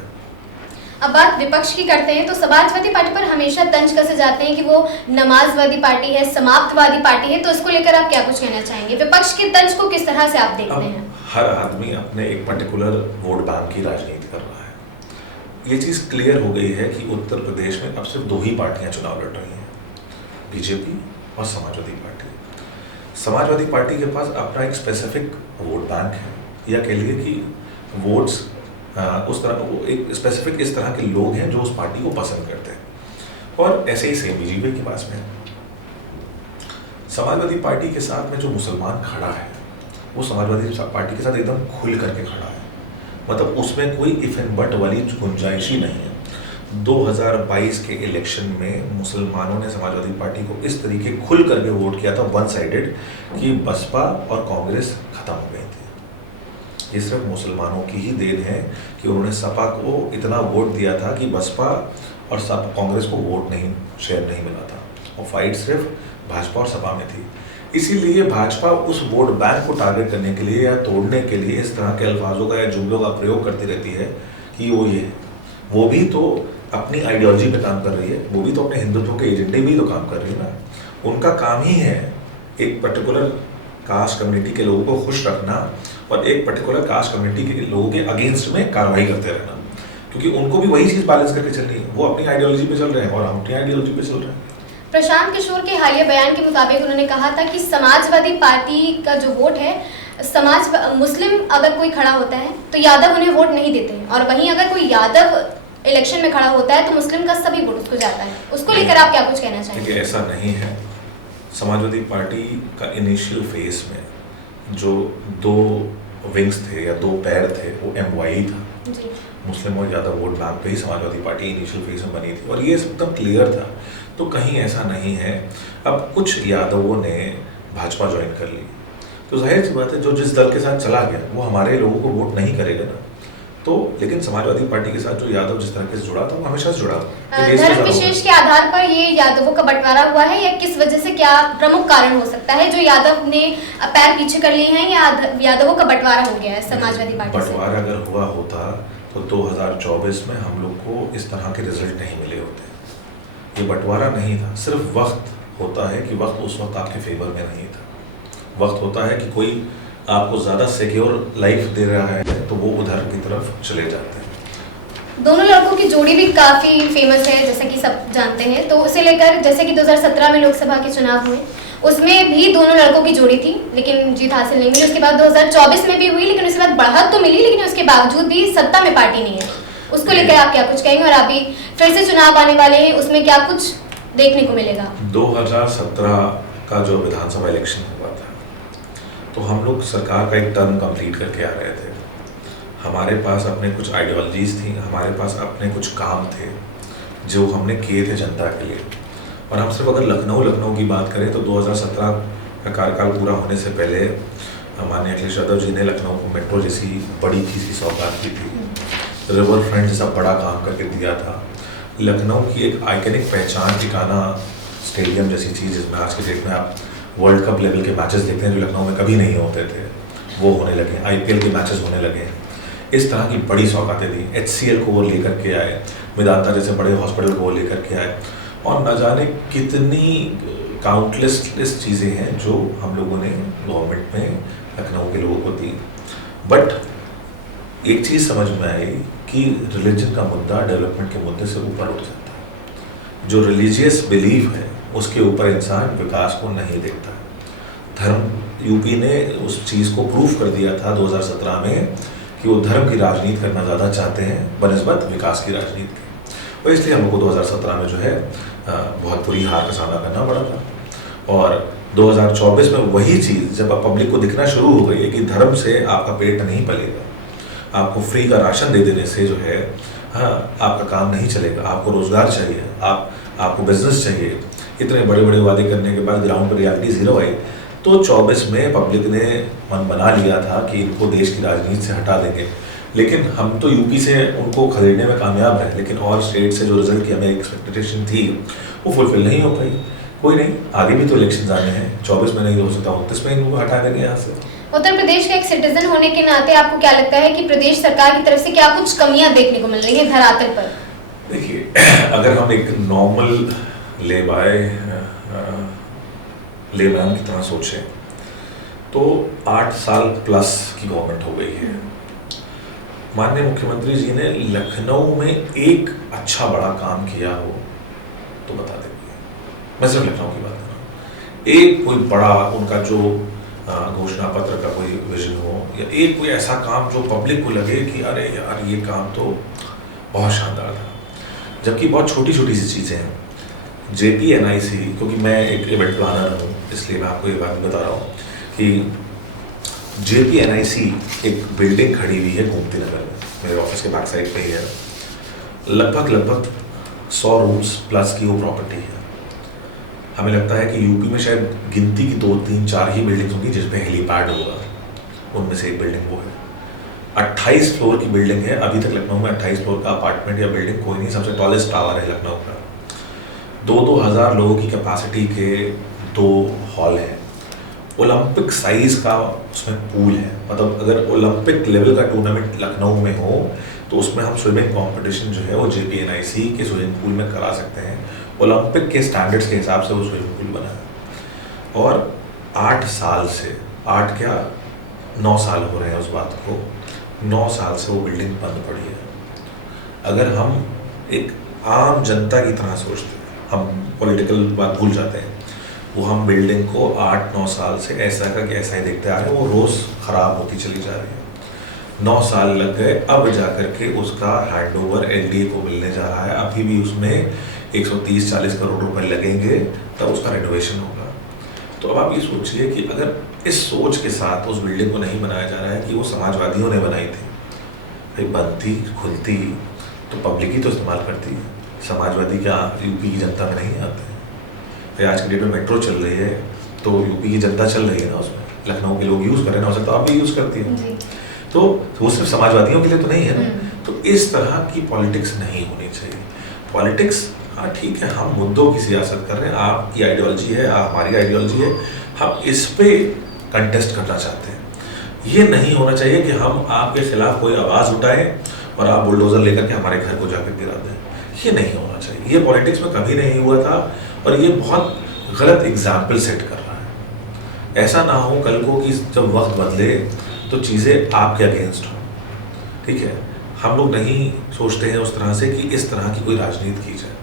अब बात विपक्ष की करते हैं तो समाजवादी पार्टी पर हमेशा तंज कसे जाते हैं कि वो नमाजवादी पार्टी है, समाप्तवादी पार्टी है, तो इसको लेकर आप क्या कुछ कहना चाहेंगे? विपक्ष के तंज को किस तरह से आप देखते हैं? हर आदमी अपने एक पर्टिकुलर वोट बैंक की राजनीति कर रहा है। ये चीज़ क्लियर हो गई है कि उत्तर प्रदेश में अब सिर्फ 2 ही पार्टियां चुनाव लड़ रही हैं, BJP और समाजवादी पार्टी। समाजवादी पार्टी के पास अपना एक स्पेसिफिक वोट बैंक है, या कह लिए कि वोट्स उस तरह एक स्पेसिफिक इस तरह के लोग हैं जो उस पार्टी को पसंद करते हैं। और ऐसे ही सेम BJP के पास में समाजवादी पार्टी के साथ में जो मुसलमान खड़ा है वो समाजवादी पार्टी के साथ एकदम खुल करके खड़ा है, मतलब उसमें कोई इफ एंड बट वाली गुंजाइश ही नहीं है। 2022 के इलेक्शन में मुसलमानों ने समाजवादी पार्टी को इस तरीके खुल करके वोट किया था, वन साइडेड, कि बसपा और कांग्रेस खत्म हो गई थी। ये सिर्फ मुसलमानों की ही देन है कि उन्होंने सपा को इतना वोट दिया था कि बसपा और कांग्रेस को वोट नहीं, शेयर नहीं मिला था, और फाइट सिर्फ भाजपा और सपा में थी। इसीलिए भाजपा उस वोट बैंक को टारगेट करने के लिए या तोड़ने के लिए इस तरह के अल्फाजों का या जुमलों का प्रयोग करती रहती है कि वो भी तो अपनी आइडियोलॉजी पे काम कर रही है, वो भी तो अपने हिंदुत्व के एजेंडे भी तो काम कर रही है ना। उनका काम ही है एक पर्टिकुलर कास्ट कम्युनिटी के लोगों को खुश रखना और एक पर्टिकुलर कास्ट कम्युनिटी के लोगों के अगेंस्ट में कार्रवाई करते रहना, क्योंकि उनको भी वही चीज़ बैलेंस करके चलनी है। वो अपनी आइडियोलॉजी पे चल रहे हैं और हम अपनी आइडियोलॉजी पे चल रहे हैं। प्रशांत किशोर के हालिया बयान के मुताबिक उन्होंने कहा था कि समाजवादी पार्टी का जो वोट है, मुस्लिम अगर कोई खड़ा होता है तो यादव उन्हें वोट नहीं देते हैं, और वहीं अगर कोई यादव इलेक्शन में खड़ा होता है तो मुस्लिम का सभी वोट उसको जाता है, उसको लेकर आप क्या कुछ कहना चाहेंगे? देखिए, ऐसा नहीं है। समाजवादी पार्टी का इनिशियल फेज में जो दो विंग्स थे या दो पैर थे वो MYE था जी। मुस्लिम और यादव वोट बैंक पे ही समाजवादी पार्टी इनिशियल फेज में बनी थी और ये एकदम क्लियर था। तो कहीं ऐसा नहीं है अब कुछ यादवों ने भाजपा ज्वाइन कर ली तो जाहिर सी बात है जो जिस दल के साथ चला गया वो हमारे लोगों को वोट नहीं करेगा ना। तो लेकिन समाजवादी पार्टी के साथ जो यादव जिस तरह से जुड़ा था वो हमेशा से जुड़ा था। धर्म विशेष के आधार पर ये यादवों का बंटवारा हुआ है या किस वजह से, क्या प्रमुख कारण हो सकता है जो यादव ने पैर पीछे कर लिए हैं या यादवों का बंटवारा हो गया है समाजवादी पार्टी से? बंटवारा अगर हुआ होता तो 2024 में हम लोग को इस तरह के रिजल्ट नहीं मिले होते। ये बंटवारा नहीं था, सिर्फ वक्त होता है कि वक्त उस वक्त आपके फेवर में नहीं था। वक्त होता है कि कोई आपको ज़्यादा सिक्योर लाइफ दे रहा है तो वो उधर की तरफ चले जाते हैं। दोनों लड़कों की जोड़ी भी काफ़ी फेमस है जैसे कि सब जानते हैं, तो उसे लेकर जैसे कि 2017 में लोकसभा के चुनाव हुए उसमें भी दोनों लड़कों की जोड़ी थी लेकिन जीत हासिल नहीं मिली। उसके बाद 2024 में भी हुई लेकिन उसके बाद बढ़त तो मिली लेकिन उसके बावजूद भी सत्ता में पार्टी नहीं है। उसको लेकर आप क्या कुछ कहेंगे और अभी फिर से चुनाव आने वाले हैं उसमें क्या कुछ देखने को मिलेगा? 2017 का जो विधानसभा इलेक्शन हुआ था तो हम लोग सरकार का एक टर्म कंप्लीट करके आ रहे थे। हमारे पास अपने कुछ आइडियोलॉजीज थी, हमारे पास अपने कुछ काम थे जो हमने किए थे जनता के लिए। और हम सिर्फ अगर लखनऊ की बात करें तो 2017 का कार्यकाल पूरा होने से पहले माननीय अखिलेश यादव जी ने लखनऊ को मेट्रो जैसी बड़ी चीज़ की सौगात की थी, रिवर फ्रंट जैसा बड़ा काम करके दिया था। लखनऊ की एक आइकनिक पहचान ठिकाना स्टेडियम जैसी चीज़ जिसमें आज के डेट में आप वर्ल्ड कप लेवल के मैचेस देखते हैं जो लखनऊ में कभी नहीं होते थे वो होने लगे, IPL के मैचेस होने लगे। इस तरह की बड़ी सौगातें दी, HCL को वो लेकर के आए, मेदांता जैसे बड़े हॉस्पिटल को वो लेकर के आए और न जाने कितनी काउंटलेस चीज़ें हैं जो हम लोगों ने गवर्नमेंट में लखनऊ के लोगों को दी। बट एक चीज़ समझ में आई कि रिलीजन का मुद्दा डेवलपमेंट के मुद्दे से ऊपर उठ जाता है। जो रिलीजियस बिलीफ है उसके ऊपर इंसान विकास को नहीं देखता। धर्म यूपी ने उस चीज़ को प्रूव कर दिया था 2017 में कि वो धर्म की राजनीति करना ज़्यादा चाहते हैं बनिस्बत विकास की राजनीति के। और इसलिए हम लोग को 2017 में जो है बहुत बुरी हार का सामना करना पड़ा था। और 2024 में वही चीज़ जब अब पब्लिक को दिखना शुरू हो गई है कि धर्म से आपका पेट नहीं पलेगा, आपको फ्री का राशन दे देने से जो है आपका काम नहीं चलेगा, आपको रोज़गार चाहिए, आपको बिजनेस चाहिए, इतने बड़े बड़े वादे करने के बाद ग्राउंड पर रियलिटी ज़ीरो आई। तो 24 में पब्लिक ने मन बना लिया था कि इनको देश की राजनीति से हटा देंगे। लेकिन हम तो यूपी से उनको खदेड़ने में कामयाब हैं, लेकिन और स्टेट से जो रिजल्ट की हमें एक्सपेक्टेशन थी वो फुलफिल नहीं हो पाई। कोई नहीं, आगे भी तो इलेक्शन आने हैं, 24 में नहीं हो सकता 29 में इनको हटा देंगे यहाँ से। उत्तर प्रदेश का एक सिटीजन होने के नाते आपको क्या लगता है कि प्रदेश सरकार की तरफ से क्या कुछ कमियां देखने को मिल रही है धरातल पर? देखिए, अगर हम एक नॉर्मल लेमैन की तरह सोचें तो 8 साल प्लस की गवर्नमेंट हो गई है। माननीय मुख्यमंत्री जी ने लखनऊ में एक अच्छा बड़ा काम किया हो तो बता देंगे। मैं सिर्फ लखनऊ की बात कर रहा हूँ। एक कोई बड़ा उनका जो घोषणा पत्र का कोई विजन हो या एक कोई ऐसा काम जो पब्लिक को लगे कि अरे यार ये काम तो बहुत शानदार था, जबकि बहुत छोटी छोटी सी चीज़ें हैं। JPNIC, क्योंकि मैं एक इवेंट प्लानर हूँ इसलिए मैं आपको ये बात बता रहा हूँ कि JPNIC एक बिल्डिंग खड़ी हुई है गोमती नगर में, मेरे ऑफिस के बैक साइड पे ही है। लगभग 100 रूम्स प्लस की वो प्रॉपर्टी है। हमें लगता है कि यूपी में शायद गिनती की 2, 3, 4 ही बिल्डिंग्स होंगी जिसपे हेलीपैड होगा, उनमें से एक बिल्डिंग वो है। 28 फ्लोर की बिल्डिंग है। अभी तक लखनऊ में 28 फ्लोर का अपार्टमेंट या बिल्डिंग कोई नहीं। सबसे टॉलेस्ट टावर है लखनऊ का। 2-2 हज़ार लोगों की कैपेसिटी के 2 हॉल हैं। ओलंपिक साइज का उसमें पूल है। मतलब अगर ओलंपिक लेवल का टूर्नामेंट लखनऊ में हो तो उसमें हम स्विमिंग कंपटीशन जो है वो JPNIC के स्विमिंग पूल में करा सकते हैं। ओलंपिक के स्टैंडर्ड्स के हिसाब से वो स्विमिंग पूल बना है। और 8 साल से 8 क्या 9 साल हो रहे हैं उस बात को, 9 साल से वो बिल्डिंग बंद पड़ी है। अगर हम एक आम जनता की तरह सोचते हैं, हम पॉलिटिकल बात भूल जाते हैं, वो हम बिल्डिंग को 8-9 साल से ऐसा का कि ऐसा ही देखते आ रहे हैं, वो रोज़ ख़राब होती चली जा रही है। 9 साल लग गए, अब जाकर के उसका हैंडओवर एलडीए को मिलने जा रहा है। अभी भी उसमें 130-40 करोड़ रुपए लगेंगे, तब उसका रेनोवेशन होगा। तो अब आप ये सोचिए कि अगर इस सोच के साथ उस बिल्डिंग को नहीं बनाया जा रहा है कि वो समाजवादियों ने बनाई थी, भाई बनती खुलती तो पब्लिक ही तो इस्तेमाल करती है, समाजवादी क्या यूपी की जनता में नहीं आते हैं? भाई आज के डेट में मेट्रो चल रही है तो यूपी की जनता चल रही है ना, उसमें लखनऊ के लोग यूज़ कर रहे हैं, हो सकता है आप भी यूज़ करती हैं। तो वो सिर्फ समाजवादियों के लिए तो नहीं है ना। तो इस तरह की पॉलिटिक्स नहीं होनी चाहिए। पॉलिटिक्स, हाँ ठीक है, हम मुद्दों की सियासत कर रहे हैं, आपकी आइडियोलॉजी है, हमारी आइडियोलॉजी है, हम इस पे कंटेस्ट करना चाहते हैं। ये नहीं होना चाहिए कि हम आपके खिलाफ कोई आवाज़ उठाएं और आप बुलडोजर लेकर के हमारे घर को जाकर गिरा दें। ये नहीं होना चाहिए, ये पॉलिटिक्स में कभी नहीं हुआ था और ये बहुत गलत एग्जाम्पल सेट कर रहा है। ऐसा ना हो कल को कि जब वक्त बदले तो चीज़ें आपके अगेंस्ट हों, ठीक है। हम लोग नहीं सोचते हैं उस तरह से कि इस तरह की कोई राजनीति की जाए।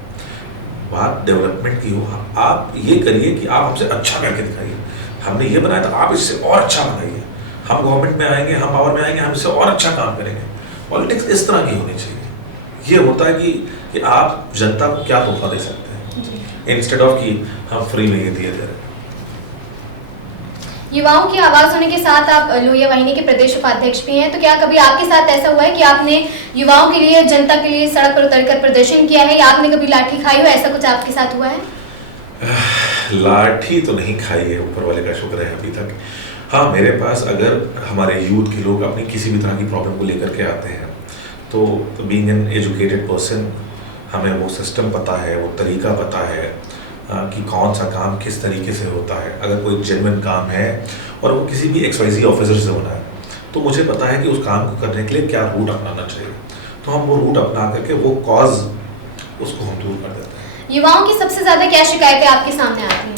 बात डेवलपमेंट की हो, आप ये करिए कि आप हमसे अच्छा करके दिखाइए, हमने ये बनाया तो आप इससे और अच्छा बनाइए, हम गवर्नमेंट में आएंगे, हम पावर में आएंगे, हम इससे और अच्छा काम करेंगे। पॉलिटिक्स इस तरह की होनी चाहिए। ये होता है कि आप जनता को क्या तोहफा दे सकते हैं, इंस्टेड ऑफ कि हम फ्री में ये दिए दे रहे हैं। युवाओं की आवाज होने के साथ आप लोहिया वाहिनी के प्रदेश उपाध्यक्ष भी हैं, तो क्या कभी आपके साथ ऐसा हुआ है कि आपने युवाओं के लिए, जनता के लिए सड़क पर उतरकर प्रदर्शन किया है, या आपने कभी लाठी खाई हो, ऐसा कुछ आपके साथ हुआ है? लाठी तो नहीं खाई है, ऊपर वाले का शुक्र है अभी तक। हाँ, मेरे पास अगर हमारे यूथ के लोग अपनी किसी भी तरह की प्रॉब्लम को लेकर के आते हैं तो बीइंग एन एजुकेटेड पर्सन, हमें वो सिस्टम पता है, वो तरीका पता है कि कौन सा काम किस तरीके से होता है। अगर कोई जेन्युइन काम है और वो किसी भी XYZ ऑफिसर से होना है, तो मुझे पता है कि उस काम को करने के लिए क्या रूट अपनाना चाहिए, तो हम वो रूट अपना करके वो कॉज उसको हम दूर कर देते हैं। युवाओं की सबसे ज्यादा क्या शिकायतें आपके सामने आती हैं?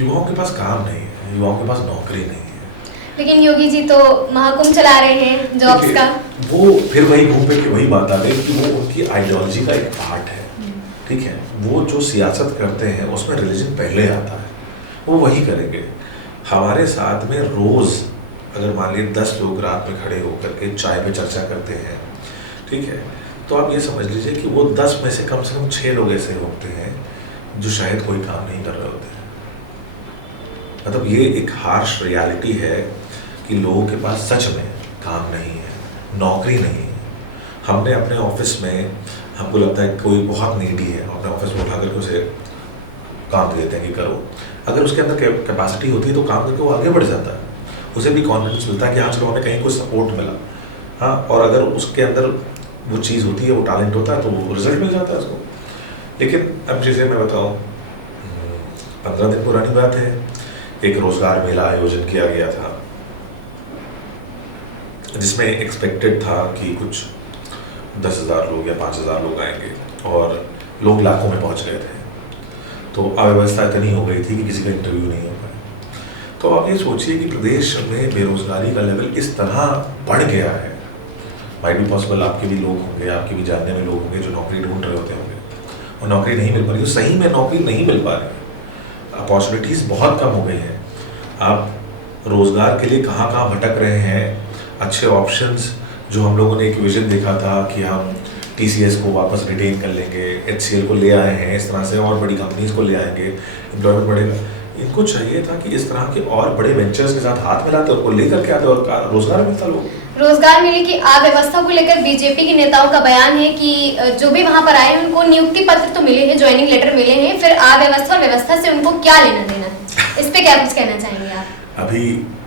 युवाओं के पास काम नहीं है, युवाओं के पास नौकरी नहीं है। लेकिन योगी जी तो महाकुंभ चला रहे हैं जॉब्स का। वो फिर वही घूम फिर के वही बात आ गई कि वो उनकी आइडियोलॉजी का एक पार्ट है, ठीक है। वो जो सियासत करते हैं उसमें रिलीजन पहले आता है, वो वही करेंगे। हमारे साथ में रोज़ अगर मान लीजिए 10 लोग रात में खड़े होकर के चाय पे चर्चा करते हैं, ठीक है, तो आप ये समझ लीजिए कि वो 10 में से कम 6 लोग ऐसे होते हैं जो शायद कोई काम नहीं कर रहे होते हैं। मतलब ये एक हार्श रियलिटी है कि लोगों के पास सच में काम नहीं है, नौकरी नहीं है। हमने अपने ऑफिस में, हमको लगता है कोई बहुत नीडी है, अपने ऑफिस में उठा करके उसे काम दे देते हैं कि करो। अगर उसके अंदर कैपेसिटी होती है तो काम करके वो आगे बढ़ जाता है, उसे भी कॉन्फिडेंस मिलता है कि हाँ चलो हमें कहीं कोई सपोर्ट मिला। हाँ, और अगर उसके अंदर वो चीज़ होती है, वो टैलेंट होता है, तो वो रिजल्ट मिल जाता है उसको। लेकिन अब जैसे मैं बताऊँ, 15 दिन पुरानी बात है, एक रोजगार मेला आयोजन किया गया था जिसमें एक्सपेक्टेड था कि कुछ 10,000 लोग या 5,000 लोग आएंगे, और लोग लाखों में पहुंच गए थे। तो अव्यवस्था इतनी हो गई थी कि किसी का इंटरव्यू नहीं हो पाया। तो आप ये सोचिए कि प्रदेश में बेरोजगारी का लेवल इस तरह बढ़ गया है। माइट बी पॉसिबल आपके भी लोग होंगे, आपके भी जानने में लोग होंगे जो नौकरी ढूंढ रहे होते होंगे और नौकरी नहीं मिल पा रही, तो सही में नौकरी नहीं मिल पा रही, अपॉर्चुनिटीज़ बहुत कम हो गई हैं। आप रोज़गार के लिए कहाँ कहाँ भटक रहे हैं। अच्छे ऑप्शंस जो हम लोगों ने एक विजन देखा था कि हम TCS को वापस रिटेन कर लेंगे, HCL को ले आए हैं, इस तरह से और बड़ी कंपनीज को ले आएंगे, एम्प्लॉयमेंट बढ़ेगा। इनको चाहिए था कि इस तरह के और बड़े वेंचर्स के साथ हाथ मिलाते, उनको लेकर के आते और रोजगार मिलता लोगों को। रोजगार मेले की अव्यवस्था को लेकर बीजेपी के नेताओं का बयान है कि जो भी वहां पर आए हैं उनको नियुक्ति पत्र तो मिले हैं, ज्वाइनिंग लेटर मिले हैं, फिर अव्यवस्था और व्यवस्था से उनको क्या लेना देना है? इस पे क्या कुछ कहना चाहेंगे आप? अभी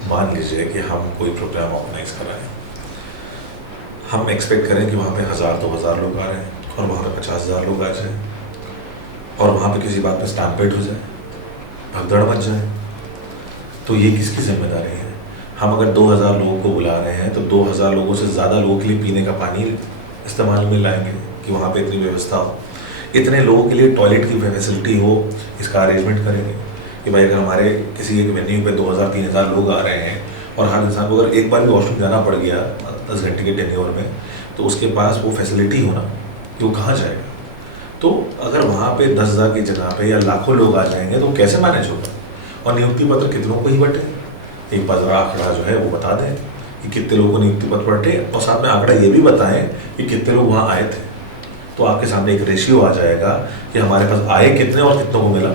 मान लीजिए कि हम कोई प्रोग्राम ऑर्गेनाइज कर रहे हैं, हम एक्सपेक्ट करें कि वहाँ पे 1,000-2,000 लोग आ रहे हैं और वहाँ पे 50,000 लोग आ जाए और वहाँ पे किसी बात पे स्टैम्पेड हो जाए, भगदड़ मच जाए, तो ये किसकी जिम्मेदारी है? हम अगर 2,000 लोगों को बुला रहे हैं तो 2,000 लोगों से ज़्यादा लोगों के लिए पीने का पानी इस्तेमाल में लाएंगे कि वहाँ पे इतनी व्यवस्था हो, इतने लोगों के लिए टॉयलेट की फैसिलिटी हो, इसका अरेंजमेंट करेंगे कि भाई अगर हमारे किसी एक वेन्यू पे 2,000-3,000 लोग आ रहे हैं और हर इंसान को अगर एक बार भी वॉशरूम जाना पड़ गया 10 घंटे के टेन्योर में, तो उसके पास वो फैसिलिटी होना कि वो कहाँ जाएगा। तो अगर वहाँ पे 10,000 की जगह पे या लाखों लोग आ जाएंगे तो कैसे मैनेज होगा? और नियुक्ति पत्र कितनों को ही बटे? एक बार आंकड़ा जो है वो बता दें कि कितने लोगों को नियुक्ति पत्र बंटे और साथ में आंकड़ा ये भी बताएं कि कितने लोग वहाँ आए थे। तो आपके सामने एक रेशियो आ जाएगा कि हमारे पास आए कितने और कितनों को मिला।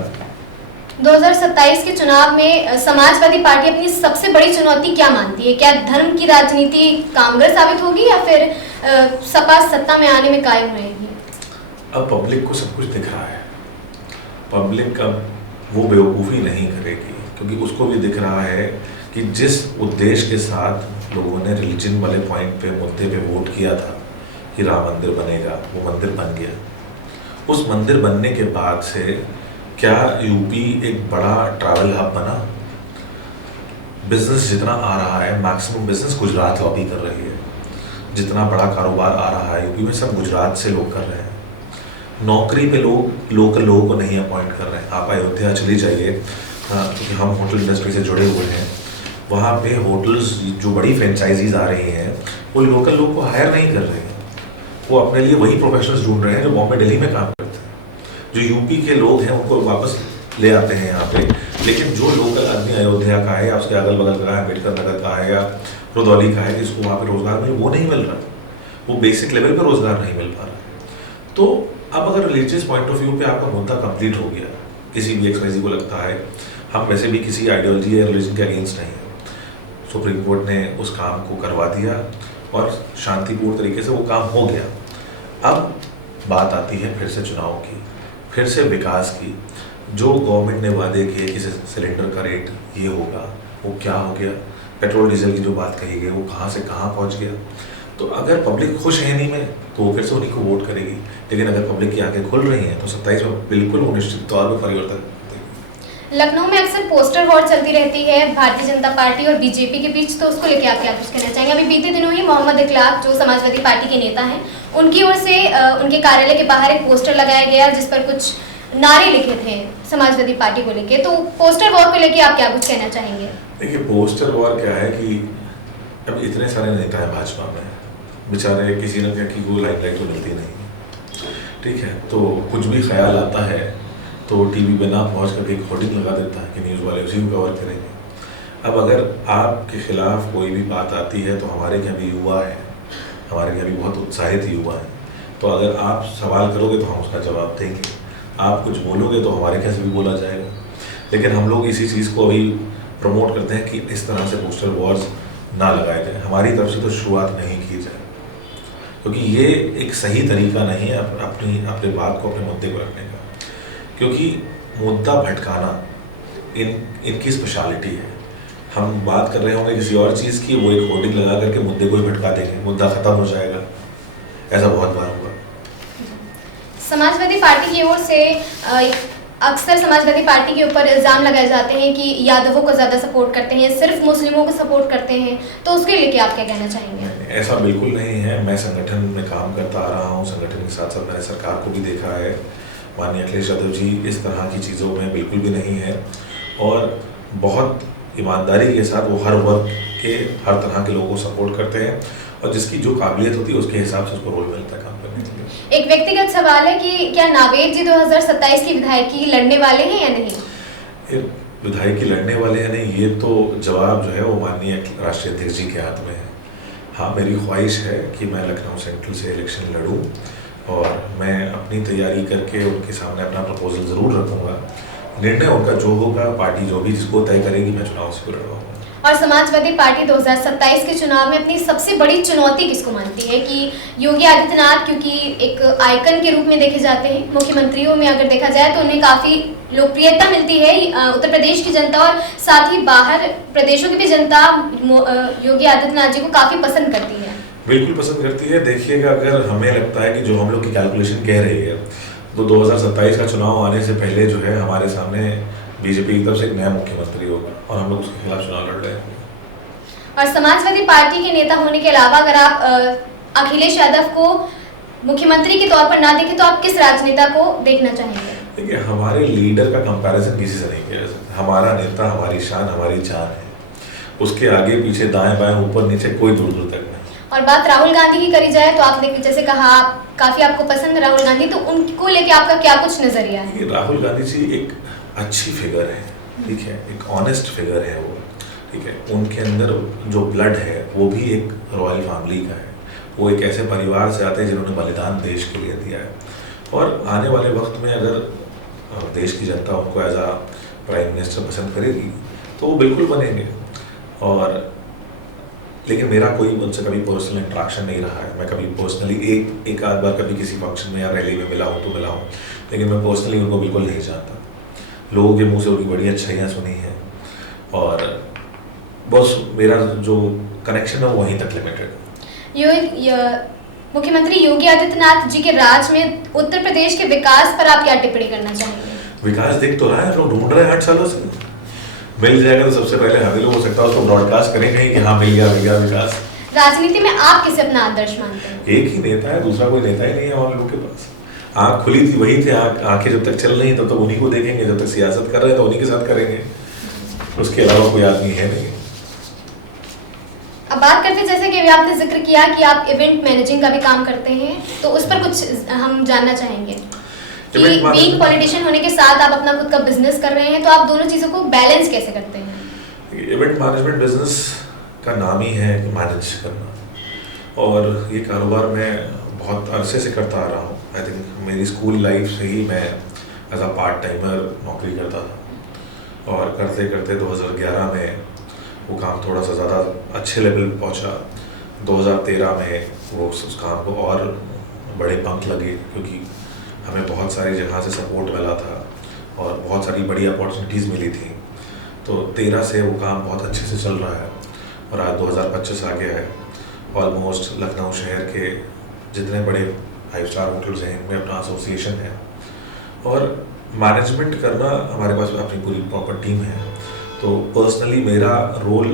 2027 के चुनाव में समाजवादी पार्टी अपनी सबसे बड़ी चुनौती क्या मानती है? क्या धर्म की राजनीति कारगर साबित होगी या फिर सपा सत्ता में आने में कायम रहेगी? अब पब्लिक को सब कुछ दिख रहा है, पब्लिक अब वो बेवकूफ़ी नहीं करेगी, क्योंकि उसको भी दिख रहा है कि जिस उद्देश्य के साथ लोगों ने रिलीजन वाले पॉइंट पे, मुद्दे पे वोट किया था कि राम मंदिर बनेगा, वो मंदिर बन गया। उस मंदिर बनने के बाद से क्या यूपी एक बड़ा ट्रैवल हब बना? बिजनेस जितना आ रहा है, मैक्सिमम बिजनेस गुजरात लॉबी कर रही है। जितना बड़ा कारोबार आ रहा है यूपी में, सब गुजरात से लोग कर रहे हैं। नौकरी पे लोग लोकल लोगों को नहीं अपॉइंट कर रहे हैं। आप अयोध्या चली जाइए, क्योंकि हम होटल इंडस्ट्री से जुड़े हुए हैं, वहाँ पे होटल्स जो बड़ी फ्रेंचाइजीज आ रही हैं वो लोकल लोग को हायर नहीं कर रहे हैं। वो अपने लिए वही प्रोफेशनल्स ढूंढ रहे हैं जो बॉम्बे दिल्ली में काम करते हैं। जो यूपी के लोग हैं उनको वापस ले आते हैं यहाँ पे, लेकिन जो लोकल आदमी अयोध्या का है या उसके अगल बगल का है, अम्बेडकर नगर का है या रुदौली का है, जिसको वहाँ पे रोजगार मिले, वो नहीं मिल रहा। वो बेसिक लेवल पर रोजगार नहीं मिल पा रहा। तो अब अगर रिलीजियस पॉइंट ऑफ व्यू पे आपका मुद्दा कंप्लीट हो गया, किसी भी एक्सवाइजी को लगता है, हम वैसे भी किसी आइडियोलॉजी या रिलीजन के अगेंस्ट नहीं है, सुप्रीम कोर्ट ने उस काम को करवा दिया और शांतिपूर्ण तरीके से वो काम हो गया। अब बात आती है फिर से चुनाव की, फिर से विकास की। जो गवर्नमेंट ने वादे किए कि सिलेंडर का रेट ये होगा, वो क्या हो गया? पेट्रोल डीजल की जो बात कही गई वो कहाँ से कहाँ पहुँच गया? तो अगर पब्लिक खुश है नहीं में, तो वो फिर से उन्हीं को वोट करेगी। लेकिन अगर पब्लिक की आंखें खुल रही हैं तो 27 में बिल्कुल वो निश्चित तौर पर परिवर्तन। लखनऊ में अक्सर पोस्टर वॉर चलती रहती है भारतीय जनता पार्टी और बीजेपी के बीच, तो उसको लेकर आप क्या कुछ कहना चाहेंगे? अभी बीते दिनों ही मोहम्मद इखलाक, जो समाजवादी पार्टी के नेता हैं, उनकी ओर से उनके कार्यालय के बाहर एक पोस्टर लगाया गया जिस पर कुछ नारे लिखे थे समाजवादी पार्टी को लेके। तो पोस्टर वॉर को लेके आप क्या कुछ कहना चाहेंगे? देखिए, पोस्टर वॉर क्या है कि अब इतने सारे नेता हैं भाजपा में, बेचारे किसी न किसी को लाइमलाइट तो मिलती नहीं, ठीक है? तो कुछ भी ख्याल आता है तो टीवी पे ना पहुँच कर एक होर्डिंग लगा देता है कि न्यूज़ वाले उसी को कवर करेंगे। अब अगर आपके खिलाफ कोई भी बात आती है तो हमारे यहाँ भी युवा है, हमारे यहाँ भी बहुत उत्साहित युवा है, तो अगर आप सवाल करोगे तो हम उसका जवाब देंगे, आप कुछ बोलोगे तो हमारे यहाँ से भी बोला जाएगा। लेकिन हम लोग इसी चीज़ को अभी प्रमोट करते हैं कि इस तरह से पोस्टर वॉर्स ना लगाए जाए। हमारी तरफ से तो शुरुआत नहीं की जाए, क्योंकि ये एक सही तरीका नहीं है अपने बात को, अपने मुद्दे को रखने का। क्योंकि मुद्दा भटकाना इनकी स्पेशलिटी है। हम बात कर रहे होंगे किसी और चीज़ की, वो एक होर्डिंग लगा करके मुद्दे को ही भटका देंगे, मुद्दा खत्म हो जाएगा। ऐसा बहुत बार हुआ। समाजवादी पार्टी की ओर से अक्सर समाजवादी पार्टी के ऊपर इल्ज़ाम लगाए जाते हैं कि यादवों को ज़्यादा सपोर्ट करते हैं, सिर्फ मुस्लिमों को सपोर्ट करते हैं, तो उसके लिए क्या आप क्या कहना चाहेंगे? ऐसा बिल्कुल नहीं है। मैं संगठन में काम करता आ रहा हूँ, संगठन के साथ साथ मैंने सरकार को भी देखा है। माननीय अखिलेश यादव जी इस तरह की चीज़ों में बिल्कुल भी नहीं है और बहुत ईमानदारी के साथ वो हर वर्ग के, हर तरह के लोगों को सपोर्ट करते हैं और जिसकी जो काबिलियत होती है उसके हिसाब से उसको रोल मिलता है काम करने के लिए। एक व्यक्तिगत सवाल है कि क्या नावेद जी 2027 की विधायकी लड़ने वाले हैं या नहीं? विधायकी लड़ने वाले हैं नहीं, ये तो जवाब जो है वो माननीय राष्ट्रीय अध्यक्ष जी के हाथ में है। हाँ, मेरी ख्वाहिश है कि मैं लखनऊ सेंट्रल से इलेक्शन लड़ूँ और मैं अपनी तैयारी करके उनके सामने अपना प्रपोजल ज़रूर रखूँगा। निर्णय उनका जो होगा, पार्टी जो भी जिसको तय करेगी, मैं चुनाव से लड़वाऊँगा। और समाजवादी पार्टी 2027 के चुनाव में अपनी सबसे बड़ी चुनौती किसको मानती है? कि योगी आदित्यनाथ क्योंकि एक आइकन के रूप में देखे जाते हैं, मुख्यमंत्रियों में अगर देखा जाए तो उन्हें काफ़ी लोकप्रियता मिलती है उत्तर प्रदेश की जनता और साथ ही बाहर प्रदेशों की भी जनता योगी आदित्यनाथ जी को काफ़ी पसंद करती है। बिल्कुल पसंद करती है। देखिएगा, अगर हमें लगता है कि जो हम लोग की कैलकुलेशन कह रही है तो 2027 का चुनाव आने से पहले जो है हमारे सामने बीजेपी की तरफ से एक नया मुख्यमंत्री होगा और हम लोग उसके खिलाफ चुनाव लड़ रहे हैं। और समाजवादी पार्टी के नेता होने के अलावा अगर आप अखिलेश यादव को मुख्यमंत्री के तौर पर ना देखें तो आप किस राजनेता को देखना चाहेंगे? देखिए, हमारे लीडर का कंपैरिजन किसी से नहीं किया जा सकता। हमारा नेता हमारी शान, हमारी जान है। उसके आगे पीछे, दाएं बाएं, ऊपर नीचे कोई दूर दूर तक नहीं। और बात राहुल गांधी की करी जाए तो आपने जैसे कहा काफी आपको पसंद है राहुल गांधी, तो उनको लेके आपका क्या कुछ नजरिया है? राहुल गांधी जी एक अच्छी फिगर है, ठीक है, एक ऑनेस्ट फिगर है वो, ठीक है, उनके अंदर जो ब्लड है वो भी एक रॉयल फैमिली का है, वो एक ऐसे परिवार से आते हैं जिन्होंने बलिदान देश के लिए दिया है। और आने वाले वक्त में अगर देश की जनता उनको एज आ प्राइम मिनिस्टर पसंद करेगी तो वो बिल्कुल बनेंगे। और लेकिन मेरा कोई उनसे कभी पर्सनल इंट्रैक्शन नहीं रहा है। मैं कभी पर्सनली एक आध बार कभी किसी फंक्शन में या रैली में मिला हूँ तो मिला हूँ, लेकिन मैं पर्सनली उनको बिल्कुल नहीं जानता। लोगों के मुंह से उनकी बड़ी अच्छाइयाँ सुनी हैं और बस मेरा जो कनेक्शन है वो वहीं तक लिमिटेड है। मुख्यमंत्री योगी आदित्यनाथ जी के राज में उत्तर प्रदेश के विकास पर आप क्या टिप्पणी करना चाहेंगे? विकास दिख तो रहा है, लोग ढूंढ रहे हैं 8 सालों से। मिल जाएगा तो सबसे पहले हासिल हो सकता है, उसको ब्रॉडकास्ट करेंगे कि हाँ मिल गया विकास। राजनीति में आप किसे अपना आदर्श मानते हैं? एक ही नेता है, दूसरा कोई नेता ही नहीं है हम लोग के पास। आँख खुली थी वही थे, आंखें जब तक चल रही तब तक उन्हीं को देखेंगे, जब तक सियासत कर रहे हैं तो उन्हीं के साथ करेंगे, उसके अलावा कोई आदमी है नहीं। अब बात करते हैं, जैसे कि अभी आपने जिक्र किया कि आप इवेंट मैनेजिंग का भी काम करते हैं, तो उस पर कुछ हम जानना चाहेंगे कि बीइंग पॉलिटिशियन होने के साथ आप अपना खुद का बिजनेस कर रहे हैं, तो आप दोनों चीज़ों को बैलेंस कैसे करते हैं? इवेंट मैनेजमेंट बिजनेस का नाम ही है मैनेज करना, और ये कारोबार मैं बहुत अरसे से करता आ रहा हूँ। आई थिंक मेरी स्कूल लाइफ से ही मैं एज अ पार्ट टाइमर नौकरी करता था, और करते करते 2011 में वो काम थोड़ा सा ज़्यादा अच्छे लेवल पे पहुँचा। 2013 में वो उस काम को और बड़े पंख लगे, क्योंकि हमें बहुत सारी जगह से सपोर्ट मिला था और बहुत सारी बड़ी अपॉर्चुनिटीज़ मिली थी। तो 13 से वो काम बहुत अच्छे से चल रहा है, और आज 2025 आ गया है। ऑलमोस्ट लखनऊ शहर के जितने बड़े 5 स्टार होटल्स हैं इनमें अपना एसोसिएशन है, और मैनेजमेंट करना हमारे पास अपनी पूरी प्रॉपर टीम है। तो पर्सनली मेरा रोल,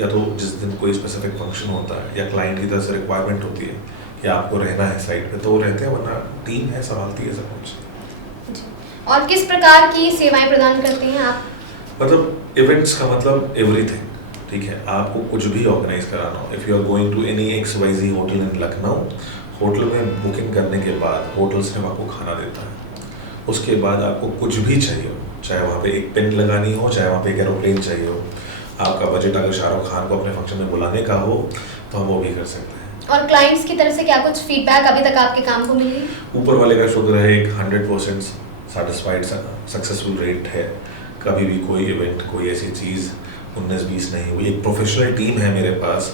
या तो जिस दिन कोई स्पेसिफिक फंक्शन होता है या क्लाइंट की तरफ से रिक्वायरमेंट होती है कि आपको रहना है साइट पे, तो वो रहते हैं, वरना टीम है संभालती है सब कुछ। और किस प्रकार की सेवाएं प्रदान करते हैं आप? मतलब इवेंट्स का मतलब एवरीथिंग, ठीक है। आपको कुछ भी ऑर्गेनाइज कराना हो, if you are going to any XYZ hotel in Lucknow, hotel में बुकिंग करने के बाद होटल सिर्फ आपको खाना देता है। उसके बाद आपको कुछ भी चाहिए हो, चाहे वहाँ पे एक पेन लगानी हो, चाहे वहाँ पे एक एरोप्लेन चाहिए हो, आपका बजट अगर शाहरुख खान को अपने फंक्शन में बुलाने का हो तो हम वो भी कर सकते हैं। और क्लाइंट्स की तरफ से क्या कुछ फीडबैक अभी तक आपके काम को मिली? ऊपर वाले का शुक्र है, एक 100% सेटिस्फाइड सक्सेसफुल रेट है। कभी भी कोई इवेंट, कोई ऐसी चीज़ 19-20 नहीं हुई। एक प्रोफेशनल टीम है मेरे पास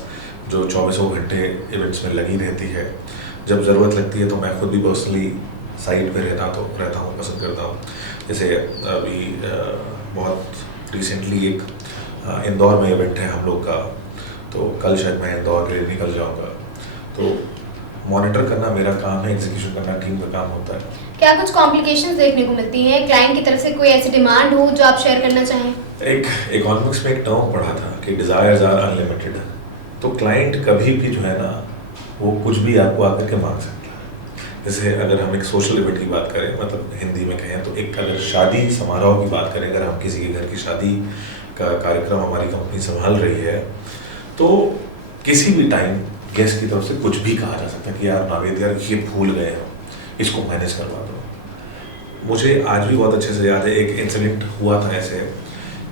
जो 24 घंटे इवेंट्स में लगी रहती है। जब ज़रूरत लगती है तो मैं खुद भी पर्सनली साइट पे रहता हूँ, पसंद करता हूँ। जैसे अभी बहुत रिसेंटली एक इंदौर में इवेंट है हम लोग का, तो कल शायद मैं इंदौर के लिए निकल जाऊँगा। तो मॉनिटर करना मेरा काम है, एग्जीक्यूशन करना टीम का काम होता है। क्या कुछ कॉम्प्लिकेशंस देखने को मिलती हैं क्लाइंट की तरफ से? कोई ऐसी डिमांड हो जो आप शेयर करना चाहें? एक इकोनॉमिक्स में एक टर्म पढ़ा था कि डिज़ायर्स आर अनलिमिटेड। तो क्लाइंट कभी भी जो है ना, वो कुछ भी आपको आकर के मांग सकता है। जैसे अगर हम एक सोशल इवेंट की बात करें, मतलब हिंदी में कहें तो एक अगर शादी समारोह की बात करें, अगर हम किसी के घर की शादी का कार्यक्रम हमारी कंपनी संभाल रही है, तो किसी भी टाइम गेस्ट की तरफ से कुछ भी कहा जा सकता है कि यार नावेद, यार ये भूल गए हो, इसको मैनेज करवा दो। मुझे आज भी बहुत अच्छे से याद है, एक इंसिडेंट हुआ था ऐसे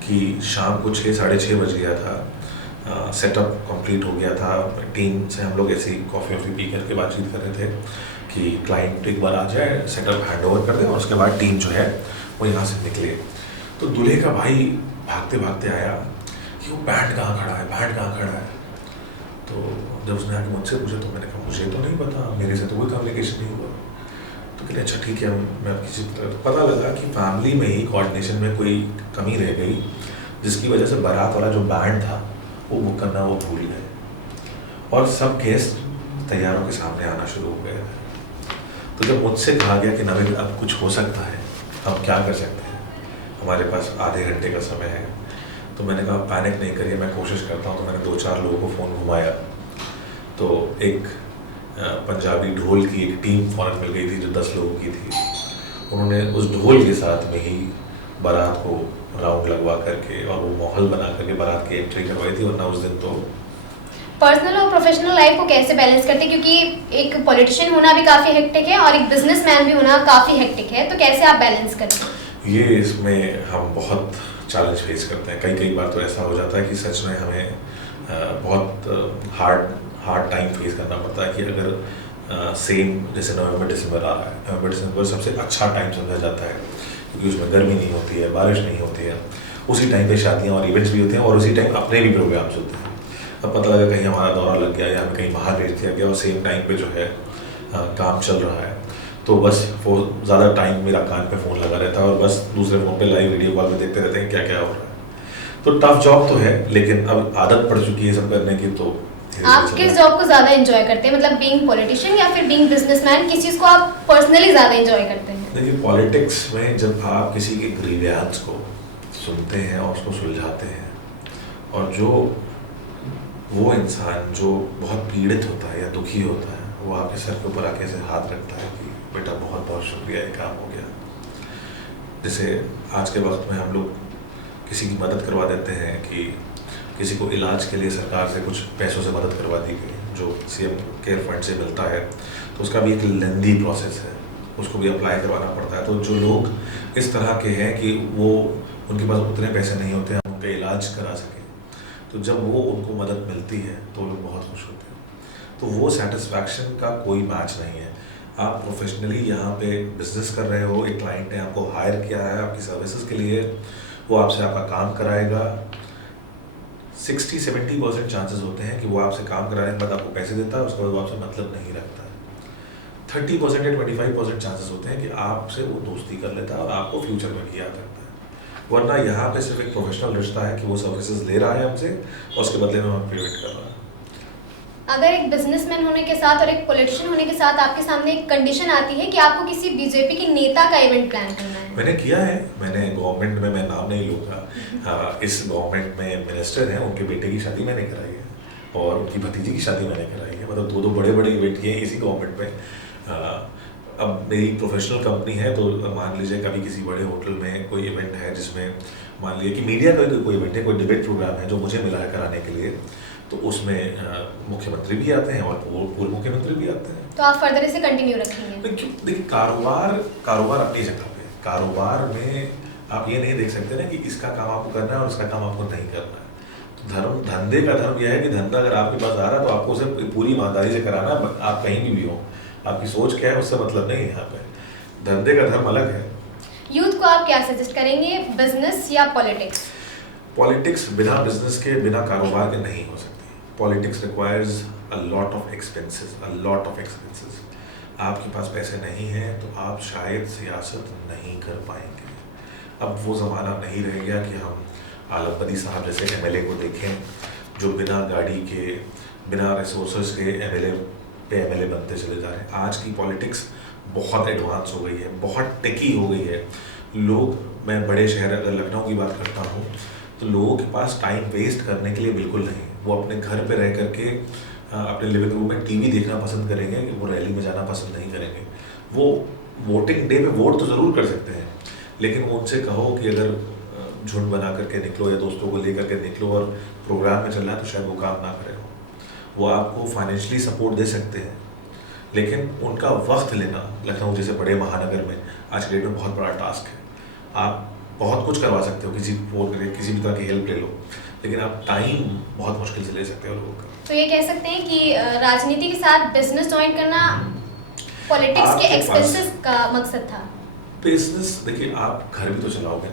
कि शाम को 6-6:30 बज गया था, सेटअप कंप्लीट हो गया था। टीम से हम लोग ऐसे ही कॉफ़ी पी करके बातचीत कर रहे थे कि क्लाइंट एक बार आ जाए, सेटअप हैंड ओवर कर दे, और उसके बाद टीम जो है वो यहाँ से निकले। तो दूल्हे का भाई भागते भागते आया कि वो बैंड कहाँ खड़ा है। तो जब उसने आके मुझसे पूछा तो मैंने कहा मुझे तो नहीं पता, मेरे से तो कोई कम्युनिकेशन नहीं हुआ। तो कहते अच्छा ठीक है, मैं किसी पता लगा कि फैमिली में ही कोऑर्डिनेशन में कोई कमी रह गई, जिसकी वजह से बारात वाला जो बैंड था वो बुक करना वो भूल गए, और सब गेस्ट तैयारों के सामने आना शुरू हो गए। तो जब मुझसे कहा गया कि नवीन अब कुछ हो सकता है, हम क्या कर सकते हैं, हमारे पास आधे घंटे का समय है, तो मैंने कहा पैनिक नहीं करिए, मैं कोशिश करता हूँ। तो मैंने 2-4 लोगों को फ़ोन घुमाया, तो एक पंजाबी ढोल की एक टीम फ़ौरन मिल गई थी जो 10 लोगों की थी। उन्होंने उस ढोल के साथ में ही बारात को राउंड लगवा करके और वो माहौल बना करके बारात की एंट्री करवाई थी। वरना उस दिन तो पर्सनल और प्रोफेशनल लाइफ को कैसे बैलेंस करते हैं, क्योंकि एक पॉलिटिशियन होना भी काफ़ी हेक्टिक है और एक बिजनेसमैन भी होना काफ़ी हेक्टिक है, तो कैसे आप बैलेंस करते हैं? ये इसमें हम बहुत चैलेंज फेस करते हैं। कई बार तो ऐसा हो जाता है कि सच में हमें बहुत हार्ड टाइम फेस करना पड़ता है कि अगर सेम जैसे नवंबर दिसंबर आ रहा है, नवंबर दिसंबर सबसे अच्छा टाइम समझा जाता है क्योंकि उसमें गर्मी नहीं होती है, बारिश नहीं होती है, उसी टाइम पे शादियाँ और इवेंट्स भी होते हैं और उसी टाइम अपने भी प्रोग्राम्स होते हैं। अब पता लगा कहीं हमारा दौरा लग गया या हमें कहीं बाहर भेज दिया गया और सेम टाइम पे जो है काम चल रहा है, तो बस वो ज़्यादा टाइम मेरा कान पे फ़ोन लगा रहता है और बस दूसरे फ़ोन पे लाइव वीडियो कॉल में देखते रहते हैं क्या क्या हो रहा है। तो टफ जॉब तो है, लेकिन अब आदत पड़ चुकी है सब करने की। तो आप किस जॉब को ज़्यादा एंजॉय करते हैं, मतलब बीइंग पॉलिटिशियन या फिर बीइंग बिजनेसमैन? किस चीज़ को आप पर्सनली ज़्यादा एंजॉय करते हैं? देखिए, पॉलिटिक्स में जब आप किसी के ग्रीवियंस को सुनते हैं और उसको सुलझाते हैं, और जो वो इंसान जो बहुत पीड़ित होता है या दुखी होता है, वो आपके सर के ऊपर आके ऐसे हाथ रखता है कि बेटा बहुत बहुत शुक्रिया, ये काम हो गया। जैसे आज के वक्त में हम लोग किसी की मदद करवा देते हैं कि किसी को इलाज के लिए सरकार से कुछ पैसों से मदद करवा दी गई जो सीएम केयर फंड से मिलता है, तो उसका भी एक लेंदी प्रोसेस है, उसको भी अप्लाई करवाना पड़ता है। तो जो लोग इस तरह के हैं कि वो उनके पास उतने पैसे नहीं होते हैं उनका इलाज करा सकें, तो जब वो उनको मदद मिलती है तो लोग बहुत खुश होते हैं। तो वो सेटिस्फैक्शन का कोई मैच नहीं है। आप प्रोफेशनली यहाँ पे बिजनेस कर रहे हो, एक क्लाइंट ने आपको हायर किया है आपकी सर्विसेज के लिए, वो आपसे आपका काम कराएगा। 60-70% चांसेस होते हैं कि वो आपसे काम कराने के बाद आपको पैसे देता है, उसके बाद वो आपसे मतलब नहीं रखता है। 30% या 25% चांसेस होते हैं कि आपसे वो दोस्ती कर लेता है और आपको फ्यूचर में भी याद रखता है। वरना यहाँ पे सिर्फ एक प्रोफेशनल रिश्ता है कि वो सर्विसेज ले रहा है हमसे और उसके बदले में हम पेमेंट कर रहा है। अगर एक बिजनेसमैन होने के साथ और एक पॉलिटिशियन होने के साथ आपके सामने एक कंडीशन आती है कि आपको किसी बीजेपी के नेता का इवेंट प्लान करना है। मैंने किया है, मैंने गवर्नमेंट में, मैं नाम नहीं लूँगा, इस गवर्नमेंट में मिनिस्टर हैं, उनके बेटे की शादी मैंने कराई है और उनकी भतीजी की शादी मैंने कराई है। मतलब दो बड़े इवेंट किए हैं इसी गवर्नमेंट में। अब मेरी प्रोफेशनल कंपनी है, तो मान लीजिए कभी किसी बड़े होटल में कोई इवेंट है जिसमें मान लीजिए कि मीडिया का कोई इवेंट है, कोई डिबेट प्रोग्राम है जो मुझे मिला है कराने के लिए, तो उसमें मुख्यमंत्री भी आते हैं और पूर्व मुख्यमंत्री भी आते हैं। तो आप फर्दर इसे कंटिन्यू रखेंगे? देखिए, कारोबार अपनी जगह पे, कारोबार में आप ये नहीं देख सकते ना कि इसका काम आपको करना है और इसका काम आपको नहीं करना है। तो धंधे का धर्म यह है कि धंधा अगर आपके पास आ रहा है तो आपको उसे पूरी ईमानदारी से कराना है, आप कहीं भी हो। आपकी सोच क्या है उससे मतलब नहीं है यहाँ पे, धंधे का धर्म अलग है। यूथ को आप क्या सजेस्ट करेंगे, बिजनेस या पॉलिटिक्स? पॉलिटिक्स बिना बिजनेस के, बिना कारोबार के नहीं हो सकती। Politics requires a lot of expenses. आपके पास पैसे नहीं हैं तो आप शायद सियासत नहीं कर पाएंगे। अब वो ज़माना नहीं रह गया कि हम आलम बदी साहब जैसे एमएलए को देखें जो बिना गाड़ी के, बिना रिसोर्सेज के एमएलए बनते चले जा रहे हैं। आज की पॉलिटिक्स बहुत एडवांस हो गई है, बहुत टेकी हो गई है। मैं बड़े शहर अगर लखनऊ की बात करता हूँ तो लोगों के पास टाइम वेस्ट करने के लिए बिल्कुल नहीं। वो अपने घर पे रह करके अपने लिविंग रूम में टीवी देखना पसंद करेंगे, कि वो रैली में जाना पसंद नहीं करेंगे। वो वोटिंग डे पे वोट तो ज़रूर कर सकते हैं, लेकिन वो उनसे कहो कि अगर झुंड बना करके निकलो या दोस्तों को लेकर के निकलो और प्रोग्राम में चल रहा है तो शायद वो काम ना करें। वो आपको फाइनेंशियली सपोर्ट दे सकते हैं, लेकिन उनका वक्त लेना लखनऊ जैसे बड़े महानगर में आज के डेट में बहुत बड़ा टास्क है। आप बहुत कुछ करवा सकते हो, किसी भी तरह की हेल्प ले लो, लेकिन आप टाइम बहुत मुश्किल से ले सकते हो लोगों का। तो ये कह सकते हैं कि राजनीति के साथ बिजनेस ज्वाइन करना पॉलिटिक्स के एक्सपेंसेस का मकसद था। बिजनेस, देखिए आप घर भी तो चलाओगे।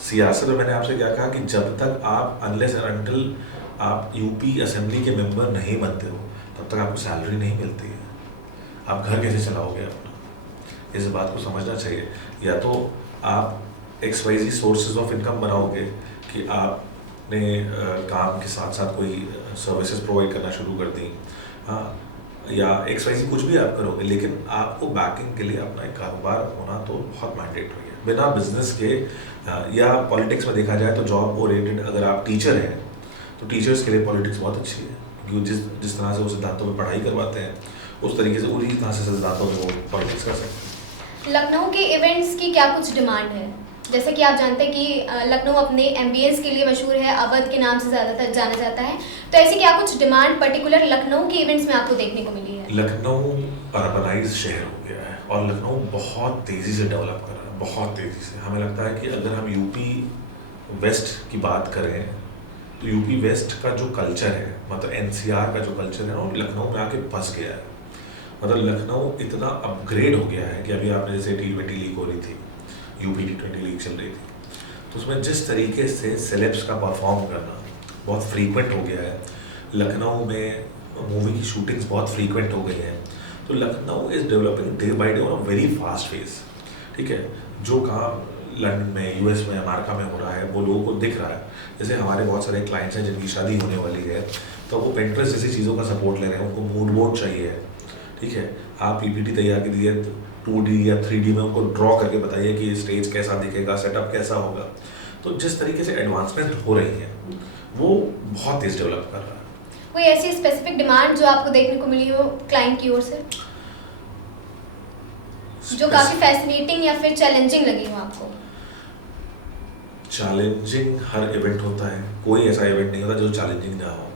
सियासत में मैंने आपसे क्या कहा कि जब तक आप अनलेस एंड अनटिल आप यूपी असेंबली के मेंबर नहीं बनते हो तब तक आपको सैलरी नहीं मिलती है। आप घर कैसे चलाओगे अपना, इस बात को समझना चाहिए। या तो आप XYZ सोर्सेज ऑफ इनकम बनाओगे कि आपने काम के साथ साथ कोई सर्विसेज प्रोवाइड करना शुरू कर दी, हाँ, या XYZ कुछ भी आप करोगे, लेकिन आपको बैकिंग के लिए अपना एक कारोबार होना तो बहुत मैंडेटरी है। बिना बिजनेस के या पॉलिटिक्स में देखा जाए तो जॉब ओरिएंटेड, अगर आप टीचर हैं तो टीचर्स के लिए पॉलिटिक्स बहुत अच्छी है, क्योंकि जिस तरह से वो सिद्धांतों में पढ़ाई करवाते हैं उस तरीके से उसी तरह से सिद्धांतों में वो पॉलिटिक्स कर सकते हैं। लखनऊ के इवेंट्स की क्या कुछ डिमांड है? जैसे कि आप जानते हैं कि लखनऊ अपने एम्बियंस के लिए मशहूर है, अवध के नाम से ज़्यादातर जाना जाता है, तो ऐसी क्या कुछ डिमांड पर्टिकुलर लखनऊ के इवेंट्स में आपको देखने को मिली है? लखनऊ अर्बनाइज शहर हो गया है और लखनऊ बहुत तेज़ी से डेवलप कर रहा है, बहुत तेज़ी से। हमें लगता है कि अगर हम यूपी वेस्ट की बात करें तो यूपी वेस्ट का जो कल्चर है, मतलब एनसीआर का जो कल्चर है, वो लखनऊ में आके फंस गया है। मतलब लखनऊ इतना अपग्रेड हो गया है कि अभी आपने जैसे T20 लीग हो रही थी, यूपी T20 लीग चल रही थी, तो उसमें जिस तरीके से सेलेब्स का परफॉर्म करना बहुत फ्रीक्वेंट हो गया है। लखनऊ में मूवी की शूटिंग्स बहुत फ्रीक्वेंट हो गई हैं। तो Lucknow is developing day by day on a very fast face. ठीक है, जो काम लंदन में, यूएस में, अमेरिका में हो रहा है वो लोगों को दिख रहा है। जैसे हमारे बहुत सारे क्लाइंट्स हैं जिनकी शादी होने वाली है, तो वो Pinterest जैसी चीज़ों का सपोर्ट ले रहे हैं, उनको मूड बोर्ड चाहिए है। ठीक है, आप पीपीटी तैयार की दिए 2D या 3D में उनको ड्रॉ करके बताइए कि स्टेज कैसा दिखेगा, सेटअप कैसा होगा। तो जिस तरीके से एडवांसमेंट हो रही है वो बहुत तेज डेवलप कर रहा है। कोई ऐसी स्पेसिफिक डिमांड जो आपको देखने को मिली हो क्लाइंट की ओर से, जो काफी फैसिनेटिंग या फिर चैलेंजिंग लगी हो आपको? चैलेंजिंग हर इवेंट होता है, कोई ऐसा इवेंट नहीं होता जो चैलेंजिंग ना हो।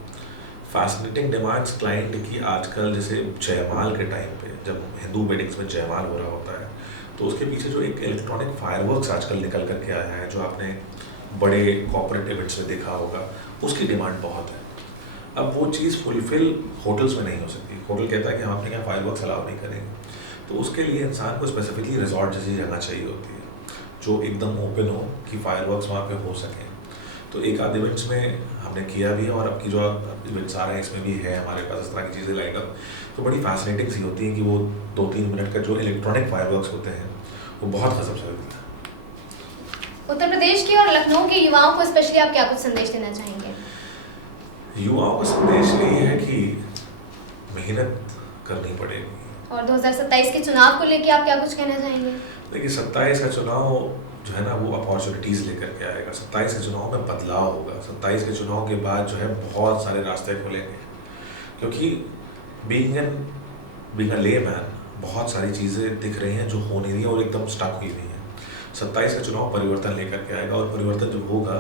फैसिनेटिंग डिमांड्स क्लाइंट की आजकल, जैसे जयमाल के टाइम पे जब हिंदू वेडिंग्स में जयमाल हो रहा होता है, तो उसके पीछे जो एक इलेक्ट्रॉनिक फायरवर्क्स आजकल निकल करके आया है, जो आपने बड़े कॉर्पोरेट इवेंट्स में देखा होगा, उसकी डिमांड बहुत है। अब वो चीज़ फुलफिल होटल्स में नहीं हो सकती। होटल कहता है कि हम अपने यहाँ फायरवर्क्स अलाउ नहीं करेंगे, तो उसके लिए इंसान को स्पेसिफिकली रिजॉर्ट जैसी जगह चाहिए होती है जो एकदम ओपन हो कि फायरवर्क्स वहाँ पे हो सकें। तो एक आध इवेंट्स में हमने किया भी है, और अब की जो इवेंट्स आ रहे हैं इसमें भी है हमारे पास इस तरह की चीज़ें लाएगा। तो बड़ी फैसिनेटिंग सी होती है कि वो 2-3 मिनट का जो इलेक्ट्रॉनिक फायरवर्क्स होते हैं वो बहुत गजब से होती है। उत्तर प्रदेश के और लखनऊ के युवाओं को स्पेशली आप क्या कुछ संदेश देना चाहेंगे? युवाओं का संदेश यही है कि मेहनत करनी पड़ेगी। और 2027 के चुनाव को लेके आप क्या कुछ कहना चाहेंगे? देखिए, 27 का चुनाव जो है ना वो अपॉर्चुनिटीज़ लेकर के आएगा। 27 के चुनाव में बदलाव होगा। 27 के चुनाव के बाद जो है बहुत सारे रास्ते खुलेंगे, क्योंकि बीइंग अ लेमैन बहुत सारी चीज़ें दिख रही हैं जो हो नहीं रही हैं और एकदम स्टक हुई हुई हैं। 27 का चुनाव परिवर्तन लेकर के आएगा, और परिवर्तन जब होगा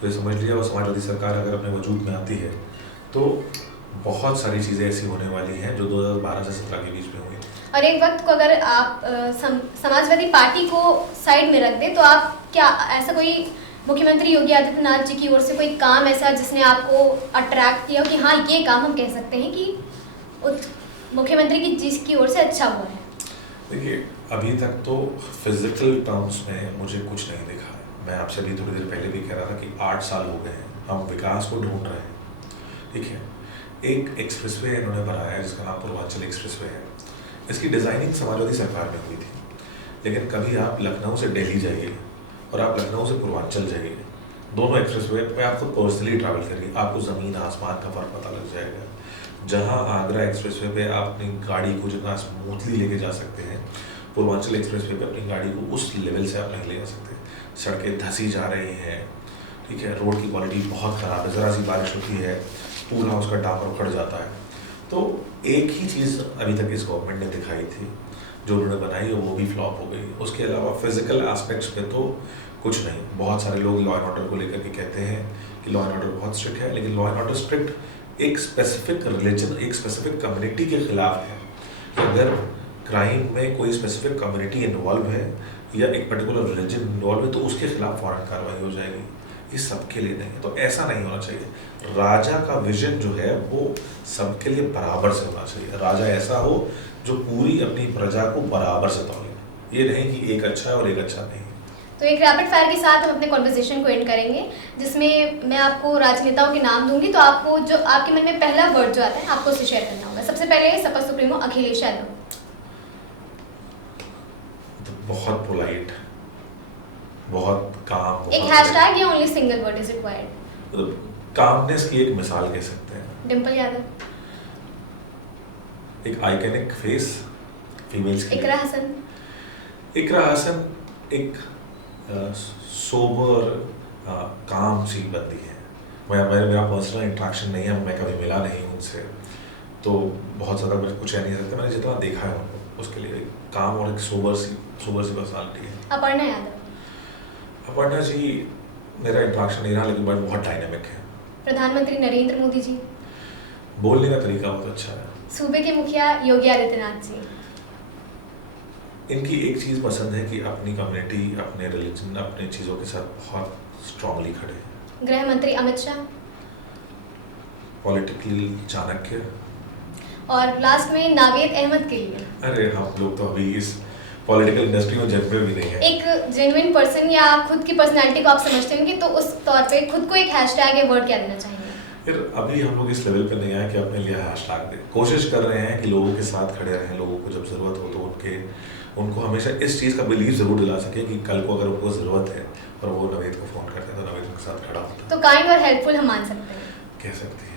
तो ये समझ लीजिए वो समाजवादी सरकार अगर अपने वजूद में आती है तो बहुत सारी चीज़ें ऐसी होने वाली हैं जो 2012 से 17 के बीच में हुई। और एक वक्त को अगर आप समाजवादी पार्टी को साइड में रख दें तो आप क्या ऐसा कोई मुख्यमंत्री योगी आदित्यनाथ जी की ओर से कोई काम ऐसा जिसने आपको अट्रैक्ट किया हो कि हाँ ये काम हम कह सकते हैं कि मुख्यमंत्री की जी की ओर से अच्छा हुआ है? देखिए, अभी तक तो फिजिकल टर्म्स में मुझे कुछ नहीं दिखा है। मैं आपसे भी थोड़ी देर पहले भी कह रहा था कि 8 साल हो गए हैं, हम विकास को ढूंढ रहे हैं। ठीक है, एक एक्सप्रेसवे इन्होंने बनाया है जिसका नाम पूर्वांचल एक्सप्रेसवे है। इसकी डिज़ाइनिंग समाजवादी सरकार में हुई थी, लेकिन कभी आप लखनऊ से दिल्ली जाइए और आप लखनऊ से पूर्वांचल जाइए, दोनों एक्सप्रेसवे पे आप खुद पर्सनली ट्रैवल करिए, आपको ज़मीन आसमान का फ़र्क पता लग जाएगा। जहाँ आगरा एक्सप्रेसवे पे आप अपनी गाड़ी को जितना स्मूथली लेके जा सकते हैं, पूर्वांचल एक्सप्रेसवे पे अपनी गाड़ी को उस लेवल से आप नहीं ले जा सकते। सड़कें धंसी जा रही हैं, ठीक है, रोड की क्वालिटी बहुत ख़राब है, ज़रा सी बारिश होती है पूरा उसका डामर उखड़ जाता है। तो एक ही चीज़ अभी तक इस गवर्नमेंट ने दिखाई थी जो उन्होंने बनाई है, वो भी फ्लॉप हो गई। उसके अलावा फिजिकल एस्पेक्ट्स पे तो कुछ नहीं। बहुत सारे लोग लॉ एंड ऑर्डर को लेकर के कहते हैं कि लॉ एंड ऑर्डर बहुत स्ट्रिक्ट है, लेकिन लॉ एंड ऑर्डर स्ट्रिक्ट एक स्पेसिफिक रिलीजन, एक स्पेसिफिक कम्युनिटी के खिलाफ है। कि अगर क्राइम में कोई स्पेसिफिक कम्युनिटी इन्वॉल्व है या एक पर्टिकुलर रिलीजन इन्वॉल्व है तो उसके खिलाफ फौरन कार्रवाई हो जाएगी। ये सबके लिए नहीं है, तो ऐसा नहीं होना चाहिए। राजा का विजन जो है वो सबके लिए बराबर से होना चाहिए। राजा ऐसा हो जो पूरी अपनी प्रजा को बराबर से तौले, ये नहीं कि एक अच्छा है और एक अच्छा नहीं। तो एक रैपिड फायर के साथ हम अपने कॉन्वर्सेशन को एंड करेंगे, जिसमें मैं आपको राजनेताओं के नाम दूंगी, तो आपको जो आपके मन में पहला वर्ड जो आता है आपको उसे शेयर करना होगा। सबसे पहले सपा सुप्रीमो अखिलेश यादव। तो बहुत पोलाइट, बहुत काम, एक हैशटैग या only single word is required? Calmness की एक मिसाल कह सकते हैं। डिम्पल यादव। एक आइकॉनिक फेस फीमेल्स की। इकरा हसन। इकरा हसन एक सोबर काम सी बंदी है। मेरा पर्सनल इंट्रैक्शन नहीं है, मैं कभी मिला नहीं उनसे, तो बहुत ज़्यादा मैं कुछ कह नहीं सकता। मैंने जितना देखा है उनको, उसके लिए काम और एक सोबर सी पर्सनालिटी है। अपर्णा यादव। अपर्णा जी मेरा इंट्रैक्शन नहीं रहा, लेकिन बहुत डायनामिक है। प्रधानमंत्री नरेंद्र मोदी जी। बोलने का तरीका बहुत अच्छा है। सूबे के मुखिया योगी आदित्यनाथ जी। इनकी एक चीज़ पसंद है कि अपनी कम्युनिटी, अपने रिलीजन, अपने चीज़ों के साथ बहुत स्ट्रांगली खड़े हैं। गृह मंत्री अमित शाह पॉलिटिकली चाणक्य। और लास्ट में नावेद अहमद के लिए अरे हम लोग तो अभी इस पॉलिटिकल इंडस्ट्री में जन्मे भी नहीं है। एक जेन्युइन पर्सन या खुद की पर्सनालिटी को आप समझते होंगे, तो उस तौर पे खुद को एक हैशटैग या वर्ड क्या देना चाहेंगे? फिर अभी हम लोग इस लेवल पे नहीं आए कि अपने लिए हैशटैग दें। कोशिश कर रहे हैं कि लोगों के साथ खड़े रहें, लोगों को जब ज़रूरत हो तो उनको हमेशा इस चीज़ का बिलीव ज़रूर दिला सके कि कल को अगर उनको ज़रूरत है और वो नवेद को फ़ोन करते हैं तो नवेद उनके साथ खड़ा होता है। तो काइंड और हेल्पफुल हम मान सकते हैं, कह सकती है।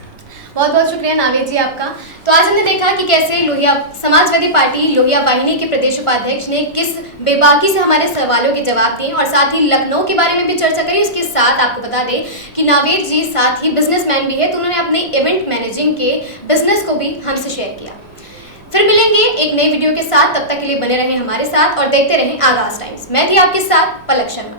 बहुत बहुत शुक्रिया नावेद जी आपका। तो आज हमने देखा कि कैसे लोहिया समाजवादी पार्टी लोहिया वाहिनी के प्रदेश उपाध्यक्ष ने किस बेबाकी से हमारे सवालों के जवाब दिए और साथ ही लखनऊ के बारे में भी चर्चा करी। उसके साथ आपको बता दें कि नावेद जी साथ ही बिजनेसमैन भी है, तो उन्होंने अपने इवेंट मैनेजिंग के बिजनेस को भी हमसे शेयर किया। फिर मिलेंगे एक नई वीडियो के साथ, तब तक के लिए बने रहें हमारे साथ और देखते रहें आगाज टाइम्स। मैं थी आपके साथ पलक शर्मा।